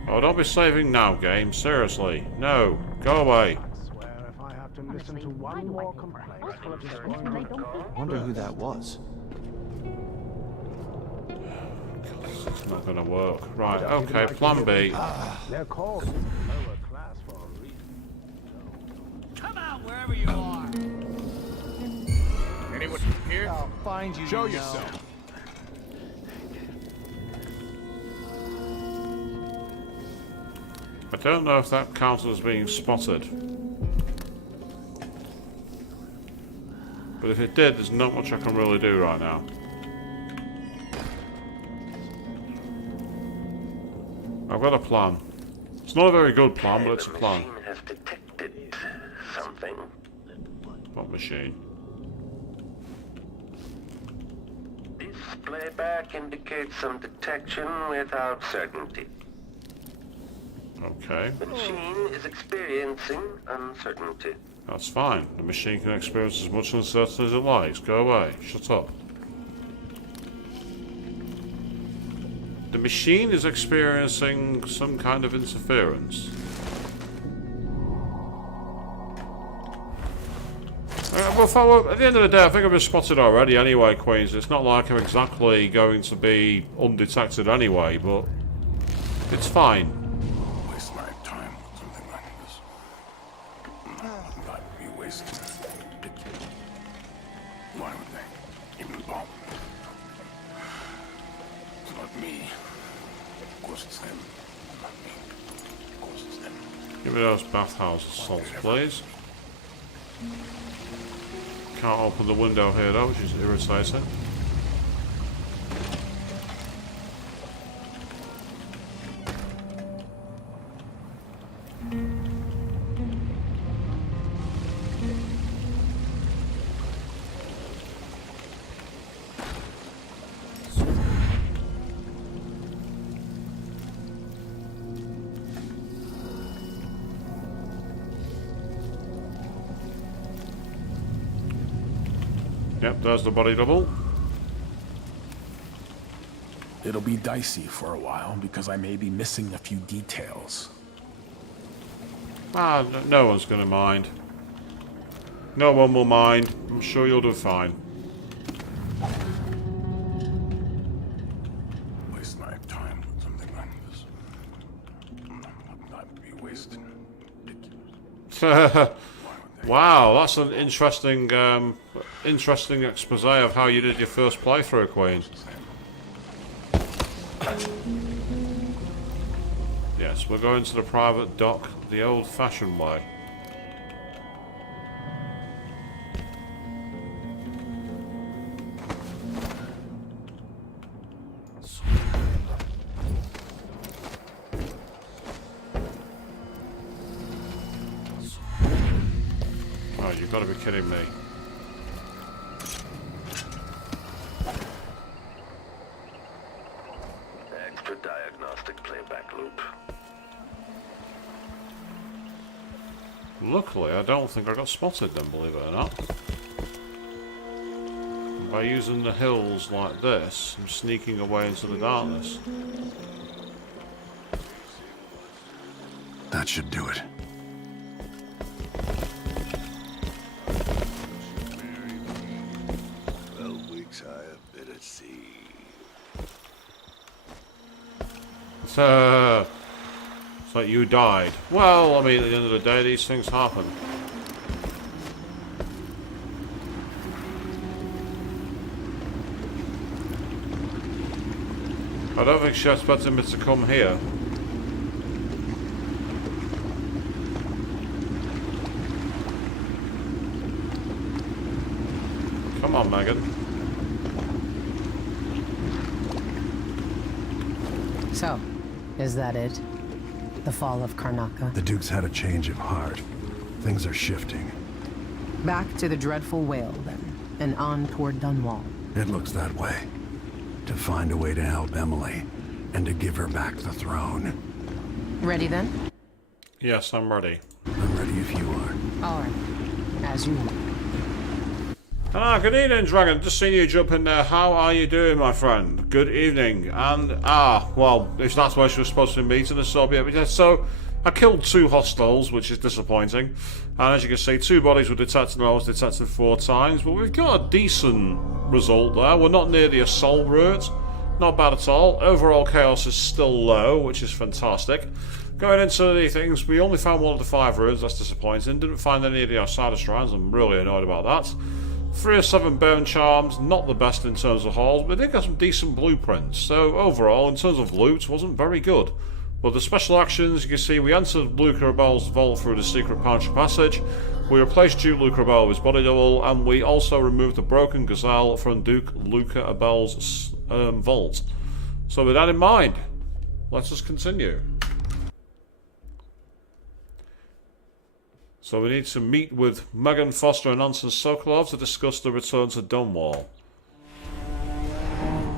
Oh, don't be saving now, game. Seriously. No. Go away. I swear if I have to listen to one more complaint, I'm just going to Wonder who that was. It's not gonna work. Right, okay, plan B. They're called lower class for a reason. Come out wherever you are. Anyone here? I'll find you. Show now. yourself. I don't know if that counts as being spotted. But if it did, there's not much I can really do right now. I've got a plan. It's not a very good plan, but it's a plan. The machine has detected something. What machine? This playback indicates some detection without certainty. Okay. The machine is experiencing uncertainty. That's fine. The machine can experience as much uncertainty as it likes. Go away. Shut up. The machine is experiencing some kind of interference. Well, at the end of the day, I think I've been spotted already anyway, Queens. It's not like I'm exactly going to be undetected anyway, but it's fine. Waste my time with something like this. Not be wasted. Why would they even bother? It's not me. Of course it's them. Not me. Of course it's them. Give me those bathhouse salts, please. Can't open the window here though, which is irritating. Yep, there's the body double. It'll be dicey for a while because I may be missing a few details. Ah, no one's gonna mind. No one will mind. I'm sure you'll do fine. Waste my time with something like this. Not be wasted. Wow, that's an interesting, interesting expose of how you did your first playthrough, Queen. Yes, we're going to the private dock the old-fashioned way. Oh, you've got to be kidding me. Extra diagnostic playback loop. Luckily, I don't think I got spotted then, believe it or not. By using the hills like this, I'm sneaking away into the darkness. That should do it. It's like you died. Well, I mean, at the end of the day, these things happen. I don't think she expected me to come here. Come on, Megan. So, is that it? The fall of Karnaca? The Duke's had a change of heart. Things are shifting. Back to the dreadful whale, then, and on toward Dunwall. It looks that way. To find a way to help Emily, and to give her back the throne. Ready, then? Yes, I'm ready. I'm ready if you are. All right. As you want. Good evening, Dragon. Just seen you jump in there. How are you doing, my friend? Good evening. And, well, if that's where she was supposed to be meeting us, so I killed 2 hostiles, which is disappointing. And as you can see, 2 bodies were detected, and I was detected 4 times. But we've got a decent result there. We're not near the assault route. Not bad at all. Overall chaos is still low, which is fantastic. Going into the things, we only found 1 of the 5 runes. That's disappointing. Didn't find any of the outsider shrines. I'm really annoyed about that. 3 of 7 bone charms, not the best in terms of hauls, but they did get some decent blueprints. So overall, in terms of loot, wasn't very good. But the special actions, you can see we entered Luca Rebel's vault through the secret passage. We replaced Duke Luca Rebel with his body double, and we also removed the broken gazelle from Duke Luca Rebel's vault. So with that in mind, let us continue. So we need to meet with Megan Foster and Anton Sokolov to discuss the return to Dunwall.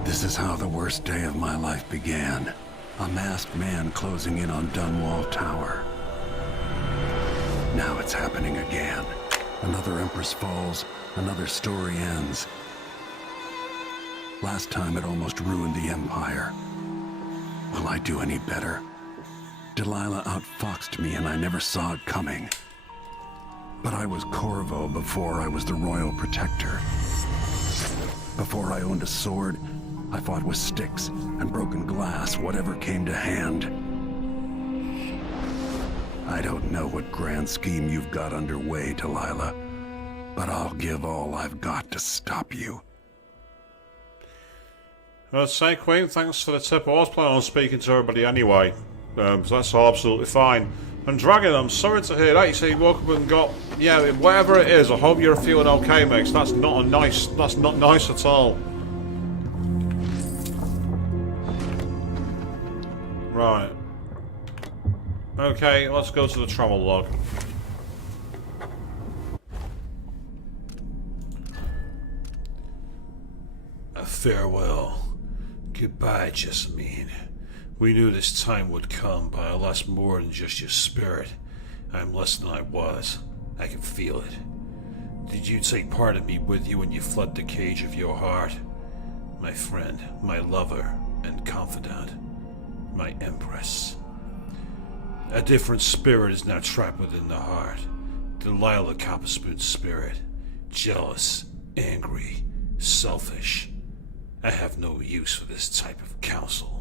This is how the worst day of my life began. A masked man closing in on Dunwall Tower. Now it's happening again. Another Empress falls, another story ends. Last time it almost ruined the Empire. Will I do any better? Delilah outfoxed me and I never saw it coming. But I was Corvo before I was the Royal Protector. Before I owned a sword, I fought with sticks and broken glass, whatever came to hand. I don't know what grand scheme you've got underway, Delilah, but I'll give all I've got to stop you. Let's say, Queen, thanks for the tip. I was planning on speaking to everybody anyway, so that's absolutely fine. And Dragon, I'm sorry to hear that. You see, you woke up and got, yeah, whatever it is. I hope you're feeling okay, mate. That's not nice at all. Right. Okay, let's go to the travel log. Farewell. Goodbye, Jessamine. We knew this time would come, but I lost more than just your spirit. I'm less than I was. I can feel it. Did you take part of me with you when you fled the cage of your heart? My friend, my lover, and confidant, my empress. A different spirit is now trapped within the heart. Delilah Copperspoon's spirit. Jealous, angry, selfish. I have no use for this type of counsel.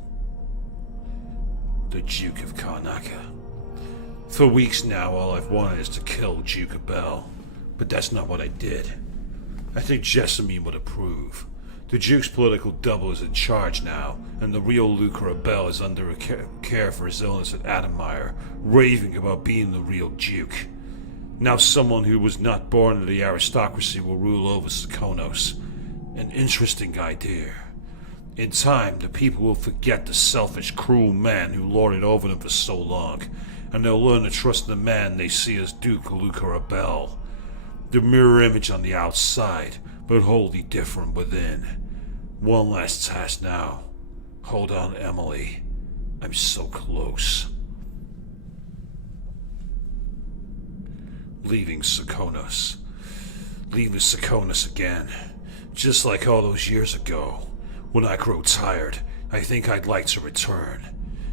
The Duke of Karnaca. For weeks now, all I've wanted is to kill Duke Abel. But that's not what I did. I think Jessamine would approve. The Duke's political double is in charge now, and the real Luca Abel is under care for his illness at Adamire, raving about being the real Duke. Now someone who was not born into the aristocracy will rule over Serkonos. An interesting idea. In time, the people will forget the selfish, cruel man who lorded over them for so long, and they'll learn to trust the man they see as Duke Luca Abel. The mirror image on the outside, but wholly different within. One last task now. Hold on, Emily. I'm so close. Leaving Serkonos. Leaving Serkonos again. Just like all those years ago. When I grow tired, I think I'd like to return.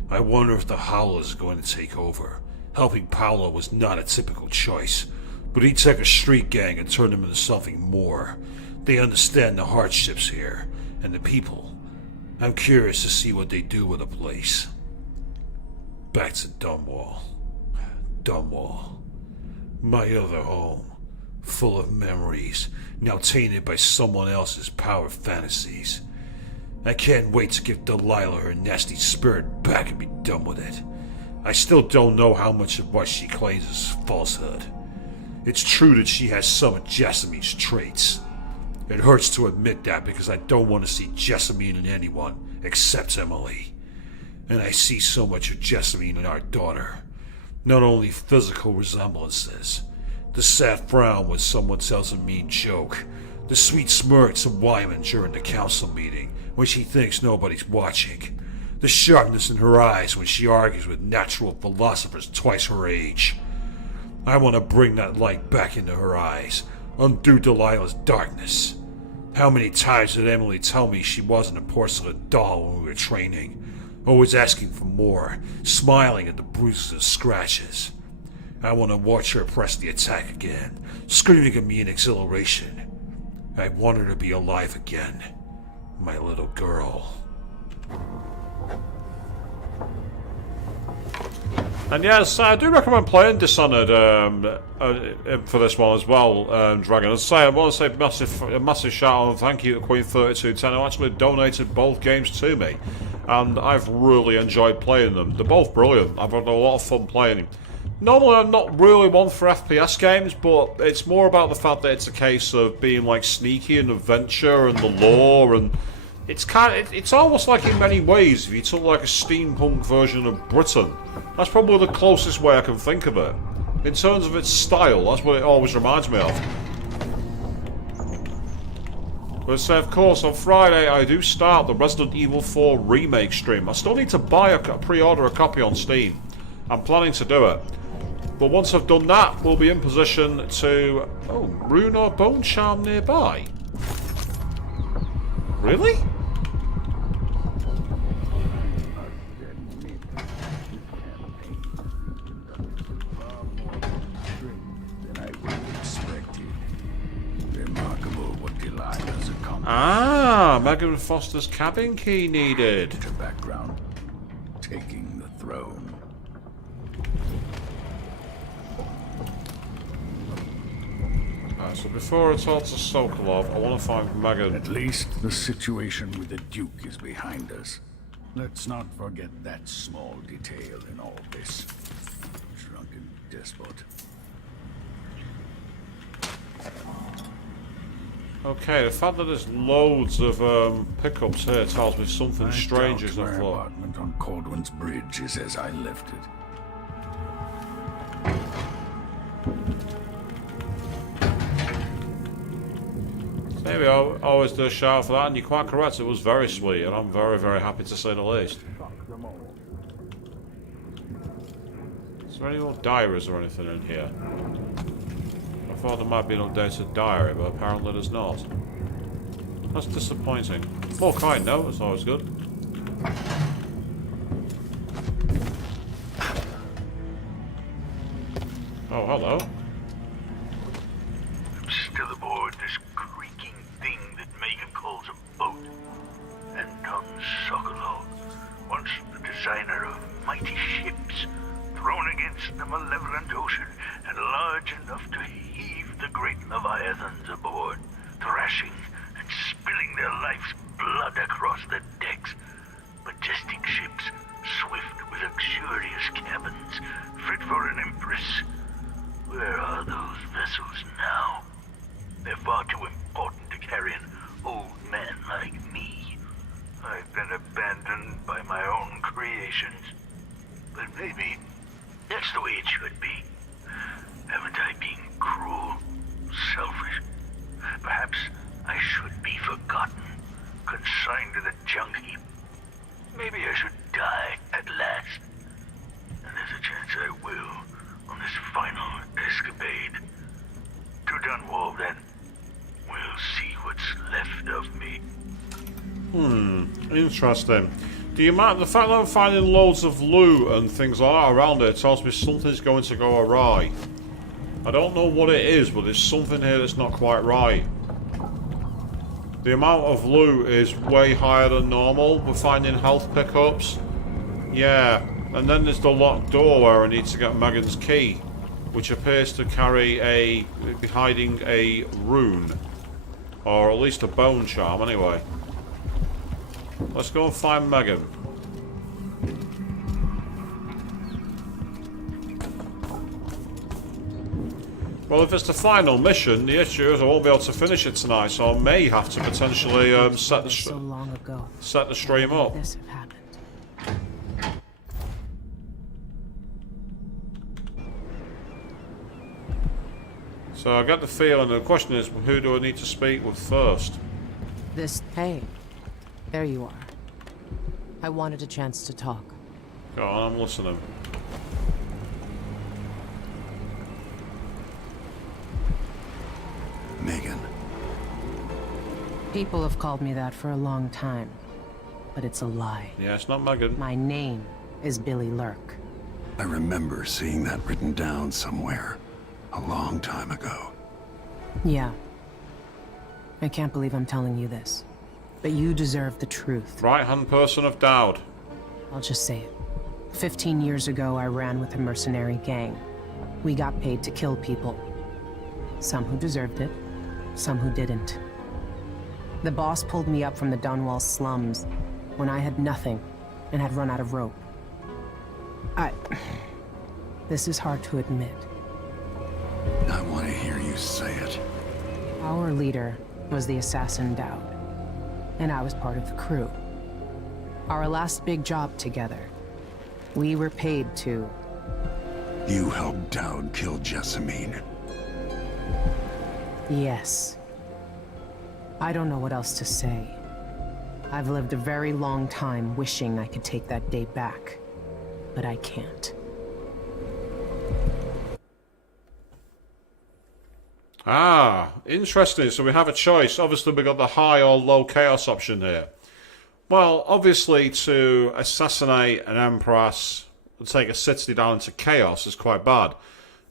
I wonder if the Howler is going to take over. Helping Paolo was not a typical choice, but he'd take a street gang and turn them into something more. They understand the hardships here, and the people. I'm curious to see what they do with the place. Back to Dunwall. Dunwall. My other home. Full of memories, now tainted by someone else's power fantasies. I can't wait to give Delilah her nasty spirit back and be done with it. I still don't know how much of what she claims is falsehood. It's true that she has some of Jessamine's traits. It hurts to admit that because I don't want to see Jessamine in anyone except Emily. And I see so much of Jessamine in our daughter. Not only physical resemblances, the sad frown when someone tells a mean joke, the sweet smirks of Wyman during the council meeting when she thinks nobody's watching, the sharpness in her eyes when she argues with natural philosophers twice her age. I want to bring that light back into her eyes, undo Delilah's darkness. How many times did Emily tell me she wasn't a porcelain doll when we were training, always asking for more, smiling at the bruises and scratches? I want to watch her press the attack again, screaming at me in exhilaration. I want her to be alive again, my little girl. And yes, I do recommend playing Dishonored for this one as well, Dragon. As I want to say a massive shout out and thank you to Queen3210 who actually donated both games to me. And I've really enjoyed playing them. They're both brilliant. I've had a lot of fun playing them. Normally I'm not really one for FPS games, but it's more about the fact that it's a case of being like sneaky and adventure and the lore, and it's almost like in many ways if you took like a steampunk version of Britain. That's probably the closest way I can think of it. In terms of its style, that's what it always reminds me of. But of course on Friday I do start the Resident Evil 4 remake stream. I still need to buy pre-order a copy on Steam. I'm planning to do it. But once I've done that, we'll be in position to... Oh, Rune or Bone Charm nearby. Really? Ah, Megan Foster's cabin key needed. To background, taking the throne. So before I talk to Sokolov, I want to find Megan. At least the situation with the Duke is behind us. Let's not forget that small detail in all this. Drunken despot. Okay, the fact that there's loads of pickups here tells me something strange is afoot. My apartment on Caldwell's Bridge is as I left it. Maybe I always do a shout for that, and you're quite correct, it was very sweet, and I'm very, very happy to say the least. Is there any more diaries or anything in here? thought there might be an updated diary, but apparently there's not. That's disappointing. More kind note, that's always good. Oh, hello. I'm still aboard this creaking thing that Megan calls a boat. Anton Sokolov, once the designer of mighty ships, thrown against the malevolent ocean and large enough to heave the great leviathans aboard, thrashing and spilling their life's blood across the decks. Majestic ships, swift with luxurious cabins, fit for an empress. Where are those vessels now? They're far too important to carry an old man like me. I've been abandoned by my own creations. But maybe that's the way it should be. Haven't I been cruel, selfish? Perhaps I should be forgotten, consigned to the junk heap. Maybe I should die at last. And there's a chance I will on this final escapade. To Dunwall, then. We'll see what's left of me. Interesting. The fact that I'm finding loads of loot and things like that around it tells me something's going to go awry. I don't know what it is, but there's something here that's not quite right. The amount of loot is way higher than normal. We're finding health pickups. Yeah, and then there's the locked door where I need to get Megan's key, which appears to be hiding a rune. Or at least a bone charm, anyway. Let's go and find Megan. Well, if it's the final mission, the issue is I won't be able to finish it tonight, so I may have to potentially set the stream up. So I get the feeling, the question is, who do I need to speak with first? Hey, there you are. I wanted a chance to talk. Go on, I'm listening. Megan. People have called me that for a long time, but it's a lie. Yeah, it's not Megan. My name is Billy Lurk. I remember seeing that written down somewhere a long time ago. Yeah. I can't believe I'm telling you this, but you deserve the truth. Right-hand person of Dowd. I'll just say it. 15 years ago, I ran with a mercenary gang. We got paid to kill people. Some who deserved it, some who didn't. The boss pulled me up from the Dunwall slums when I had nothing and had run out of rope. This is hard to admit. I want to hear you say it. Our leader was the assassin Dowd, and I was part of the crew. Our last big job together, we were paid to... You helped Dowd kill Jessamine. Yes. I don't know what else to say. I've lived a very long time wishing I could take that day back, but I can't. Ah, interesting. So we have a choice. Obviously, we got the high or low chaos option here. Well, obviously, to assassinate an empress and take a city down into chaos is quite bad.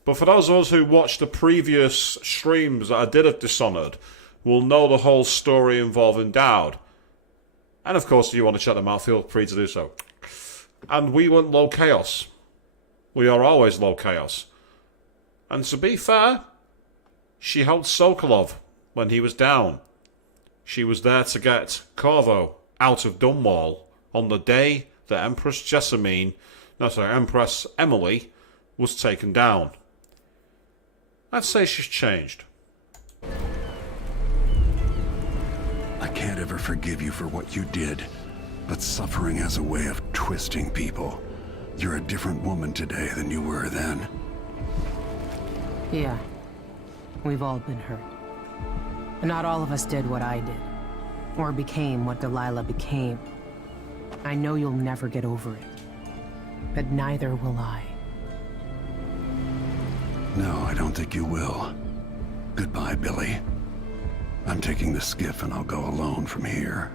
But for those of us who watched the previous streams that I did of Dishonored, will know the whole story involving Dowd. And of course, if you want to check them out, feel free to do so. And we went low chaos. We are always low chaos. And to be fair, she helped Sokolov when he was down. She was there to get Corvo out of Dunwall on the day that Empress Emily was taken down. I'd say she's changed. I can't ever forgive you for what you did, but suffering has a way of twisting people. You're a different woman today than you were then. Yeah. We've all been hurt. But not all of us did what I did, or became what Delilah became. I know you'll never get over it, but neither will I. No, I don't think you will. Goodbye, Billy. I'm taking the skiff and I'll go alone from here.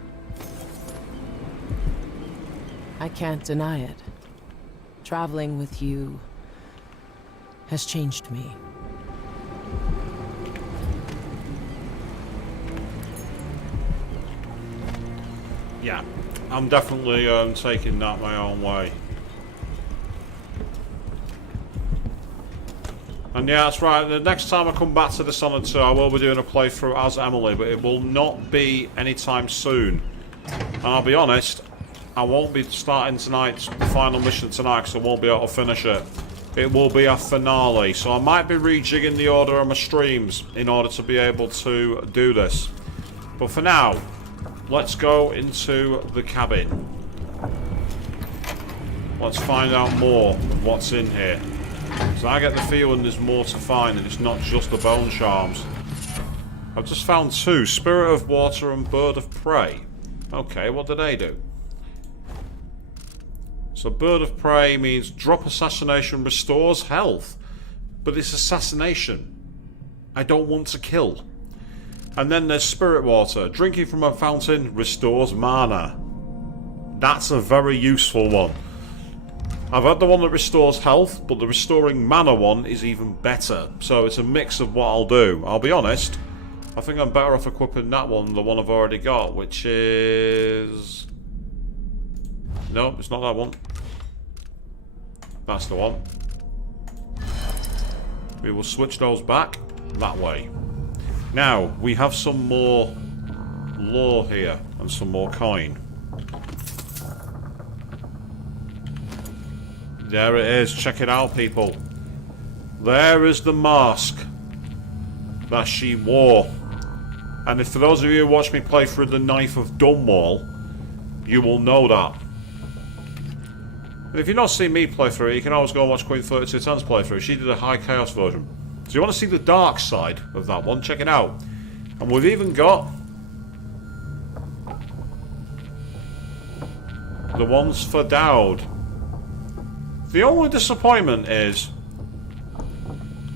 I can't deny it. Traveling with you has changed me. Yeah, I'm definitely taking that my own way. And yeah, that's right. The next time I come back to Dishonored 2, I will be doing a playthrough as Emily, but it will not be anytime soon. And I'll be honest, I won't be starting tonight's final mission tonight because I won't be able to finish it. It will be a finale, so I might be rejigging the order of my streams in order to be able to do this. But for now, let's go into the cabin. Let's find out more of what's in here. So I get the feeling there's more to find and it's not just the bone charms. I've just found two, Spirit of Water and Bird of Prey. Okay, what do they do? So Bird of Prey means drop assassination restores health. But it's assassination. I don't want to kill. And then there's Spirit Water. Drinking from a fountain restores mana. That's a very useful one. I've had the one that restores health, but the restoring mana one is even better. So it's a mix of what I'll do. I'll be honest, I think I'm better off equipping that one than the one I've already got, which is... No, it's not that one. That's the one. We will switch those back that way. Now, we have some more lore here and some more coin. There it is. Check it out, people. There is the mask that she wore. And if for those of you who watch me play through the Knife of Dunwall, you will know that. And if you've not seen me play through it, you can always go and watch Queen 3210's playthrough. She did a High Chaos version. So you want to see the dark side of that one, check it out. And we've even got the ones for Dowd. The only disappointment is...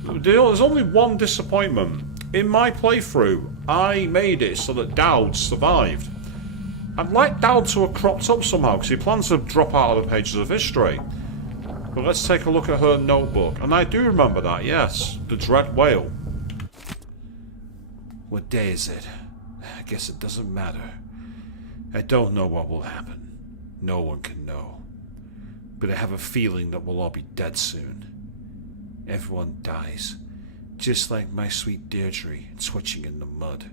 There's only one disappointment. In my playthrough, I made it so that Dowd survived. I'd like Dowd to have cropped up somehow, because he plans to drop out of the pages of history. But let's take a look at her notebook. And I do remember that, yes. The Dread Whale. What day is it? I guess it doesn't matter. I don't know what will happen. No one can know. But I have a feeling that we'll all be dead soon. Everyone dies. Just like my sweet Deirdre, twitching in the mud.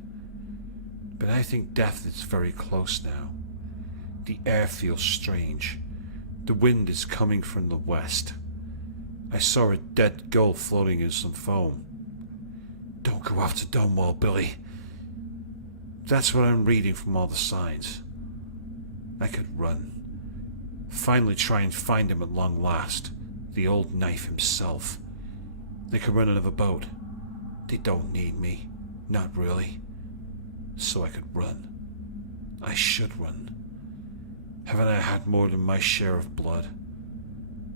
But I think death is very close now. The air feels strange. The wind is coming from the west. I saw a dead gull floating in some foam. Don't go after Dunwall, Billy. That's what I'm reading from all the signs. I could run. Finally try and find him at long last. The old knife himself. They could run another boat. They don't need me. Not really. So I could run. I should run. Haven't I had more than my share of blood?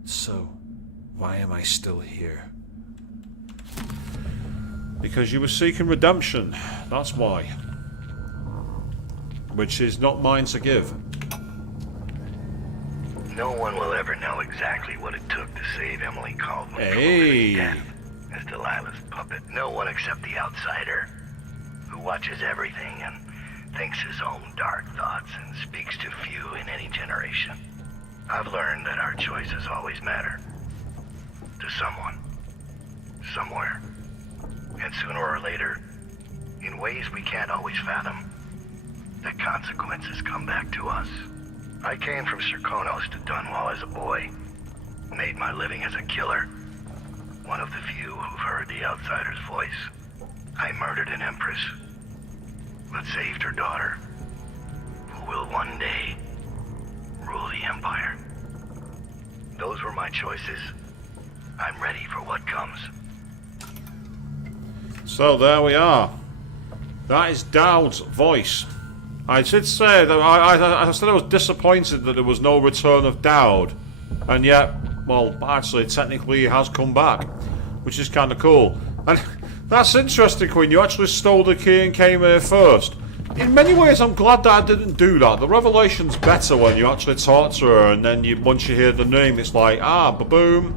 So, why am I still here? Because you were seeking redemption. That's why. Which is not mine to give. No one will ever know exactly what it took to save Emily Caldwell Hey. from death as Delilah's puppet. No one except the outsider, who watches everything and thinks his own dark thoughts and speaks to few in any generation. I've learned that our choices always matter. To someone. Somewhere. And sooner or later, in ways we can't always fathom, the consequences come back to us. I came from Serkonos to Dunwall as a boy. Made my living as a killer. One of the few who've heard the outsider's voice. I murdered an empress, but saved her daughter, who will one day rule the empire. Those were my choices. I'm ready for what comes. So there we are. That is Dowd's voice. I did say that I said I was disappointed that there was no return of Dowd, and yet, well, actually, technically, he has come back, which is kind of cool. And That's interesting, Queen. You actually stole the key and came here first. In many ways, I'm glad that I didn't do that. The revelation's better when you actually talk to her, and then once you hear the name, it's like, ah, ba-boom,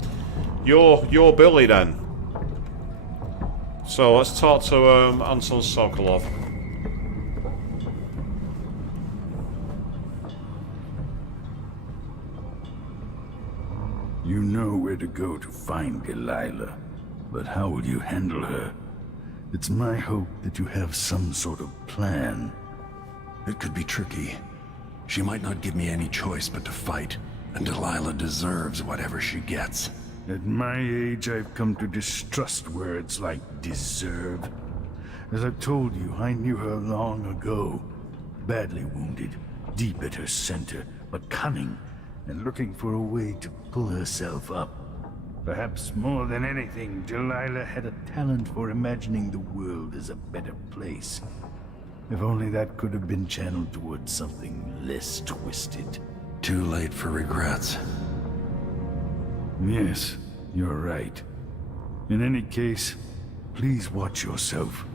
you're Billy then. So let's talk to Anton Sokolov. You know where to go to find Delilah, but how will you handle her? It's my hope that you have some sort of plan. It could be tricky. She might not give me any choice but to fight, and Delilah deserves whatever she gets. At my age, I've come to distrust words like deserve. As I've told you, I knew her long ago. Badly wounded, deep at her center, but cunning, and looking for a way to pull herself up. Perhaps more than anything, Delilah had a talent for imagining the world as a better place. If only that could have been channeled towards something less twisted. Too late for regrets. Yes, you're right. In any case, please watch yourself.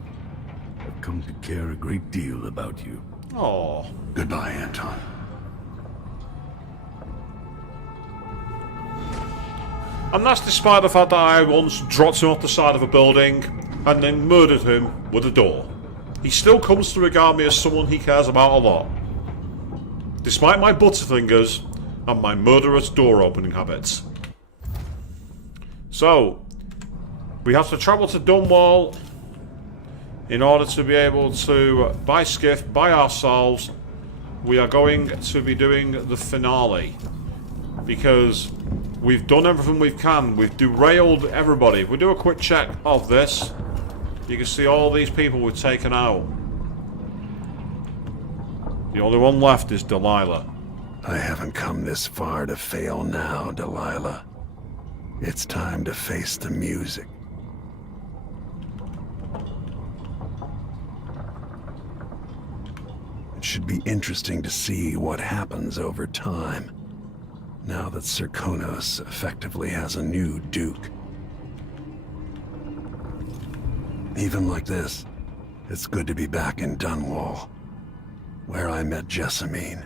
I've come to care a great deal about you. Oh. Goodbye, Anton. And that's despite the fact that I once dropped him off the side of a building and then murdered him with a door. He still comes to regard me as someone he cares about a lot. Despite my butterfingers and my murderous door opening habits. So, we have to travel to Dunwall in order to be able to, by skiff, by ourselves, we are going to be doing the finale. Because we've done everything we can. We've derailed everybody. If we do a quick check of this, you can see all these people we've taken out. The only one left is Delilah. I haven't come this far to fail now, Delilah. It's time to face the music. It should be interesting to see what happens over time. Now that Serkonos effectively has a new Duke. Even like this, it's good to be back in Dunwall, where I met Jessamine,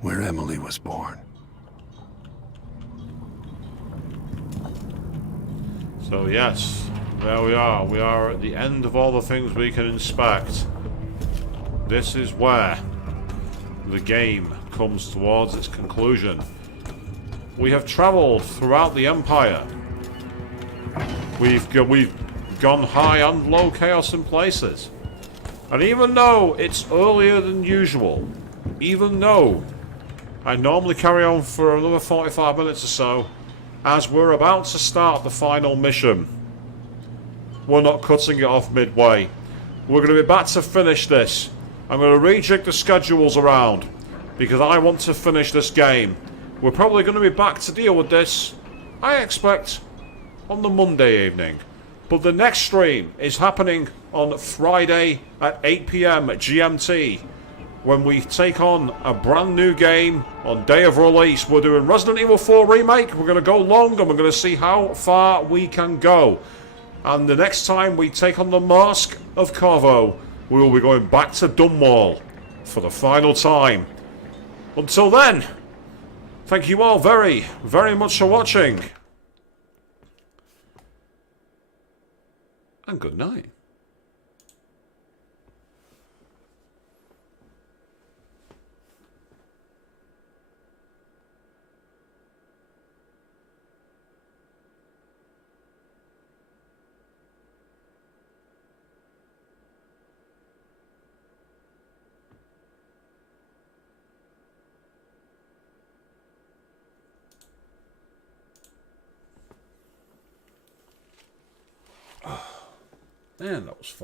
where Emily was born. So yes, there we are. We are at the end of all the things we can inspect. This is where the game comes towards its conclusion. We have travelled throughout the Empire. We've gone high and low chaos in places. And even though it's earlier than usual, even though I normally carry on for another 45 minutes or so, as we're about to start the final mission, we're not cutting it off midway. We're going to be back to finish this. I'm going to rejig the schedules around because I want to finish this game. We're probably going to be back to deal with this, I expect, on the Monday evening. But the next stream is happening on Friday at 8 PM GMT when we take on a brand new game on day of release. We're doing Resident Evil 4 Remake. We're going to go long and we're going to see how far we can go. And the next time we take on the Mask of Corvo, we will be going back to Dunwall for the final time. Until then, thank you all very, very much for watching. And good night. Man, that was fun.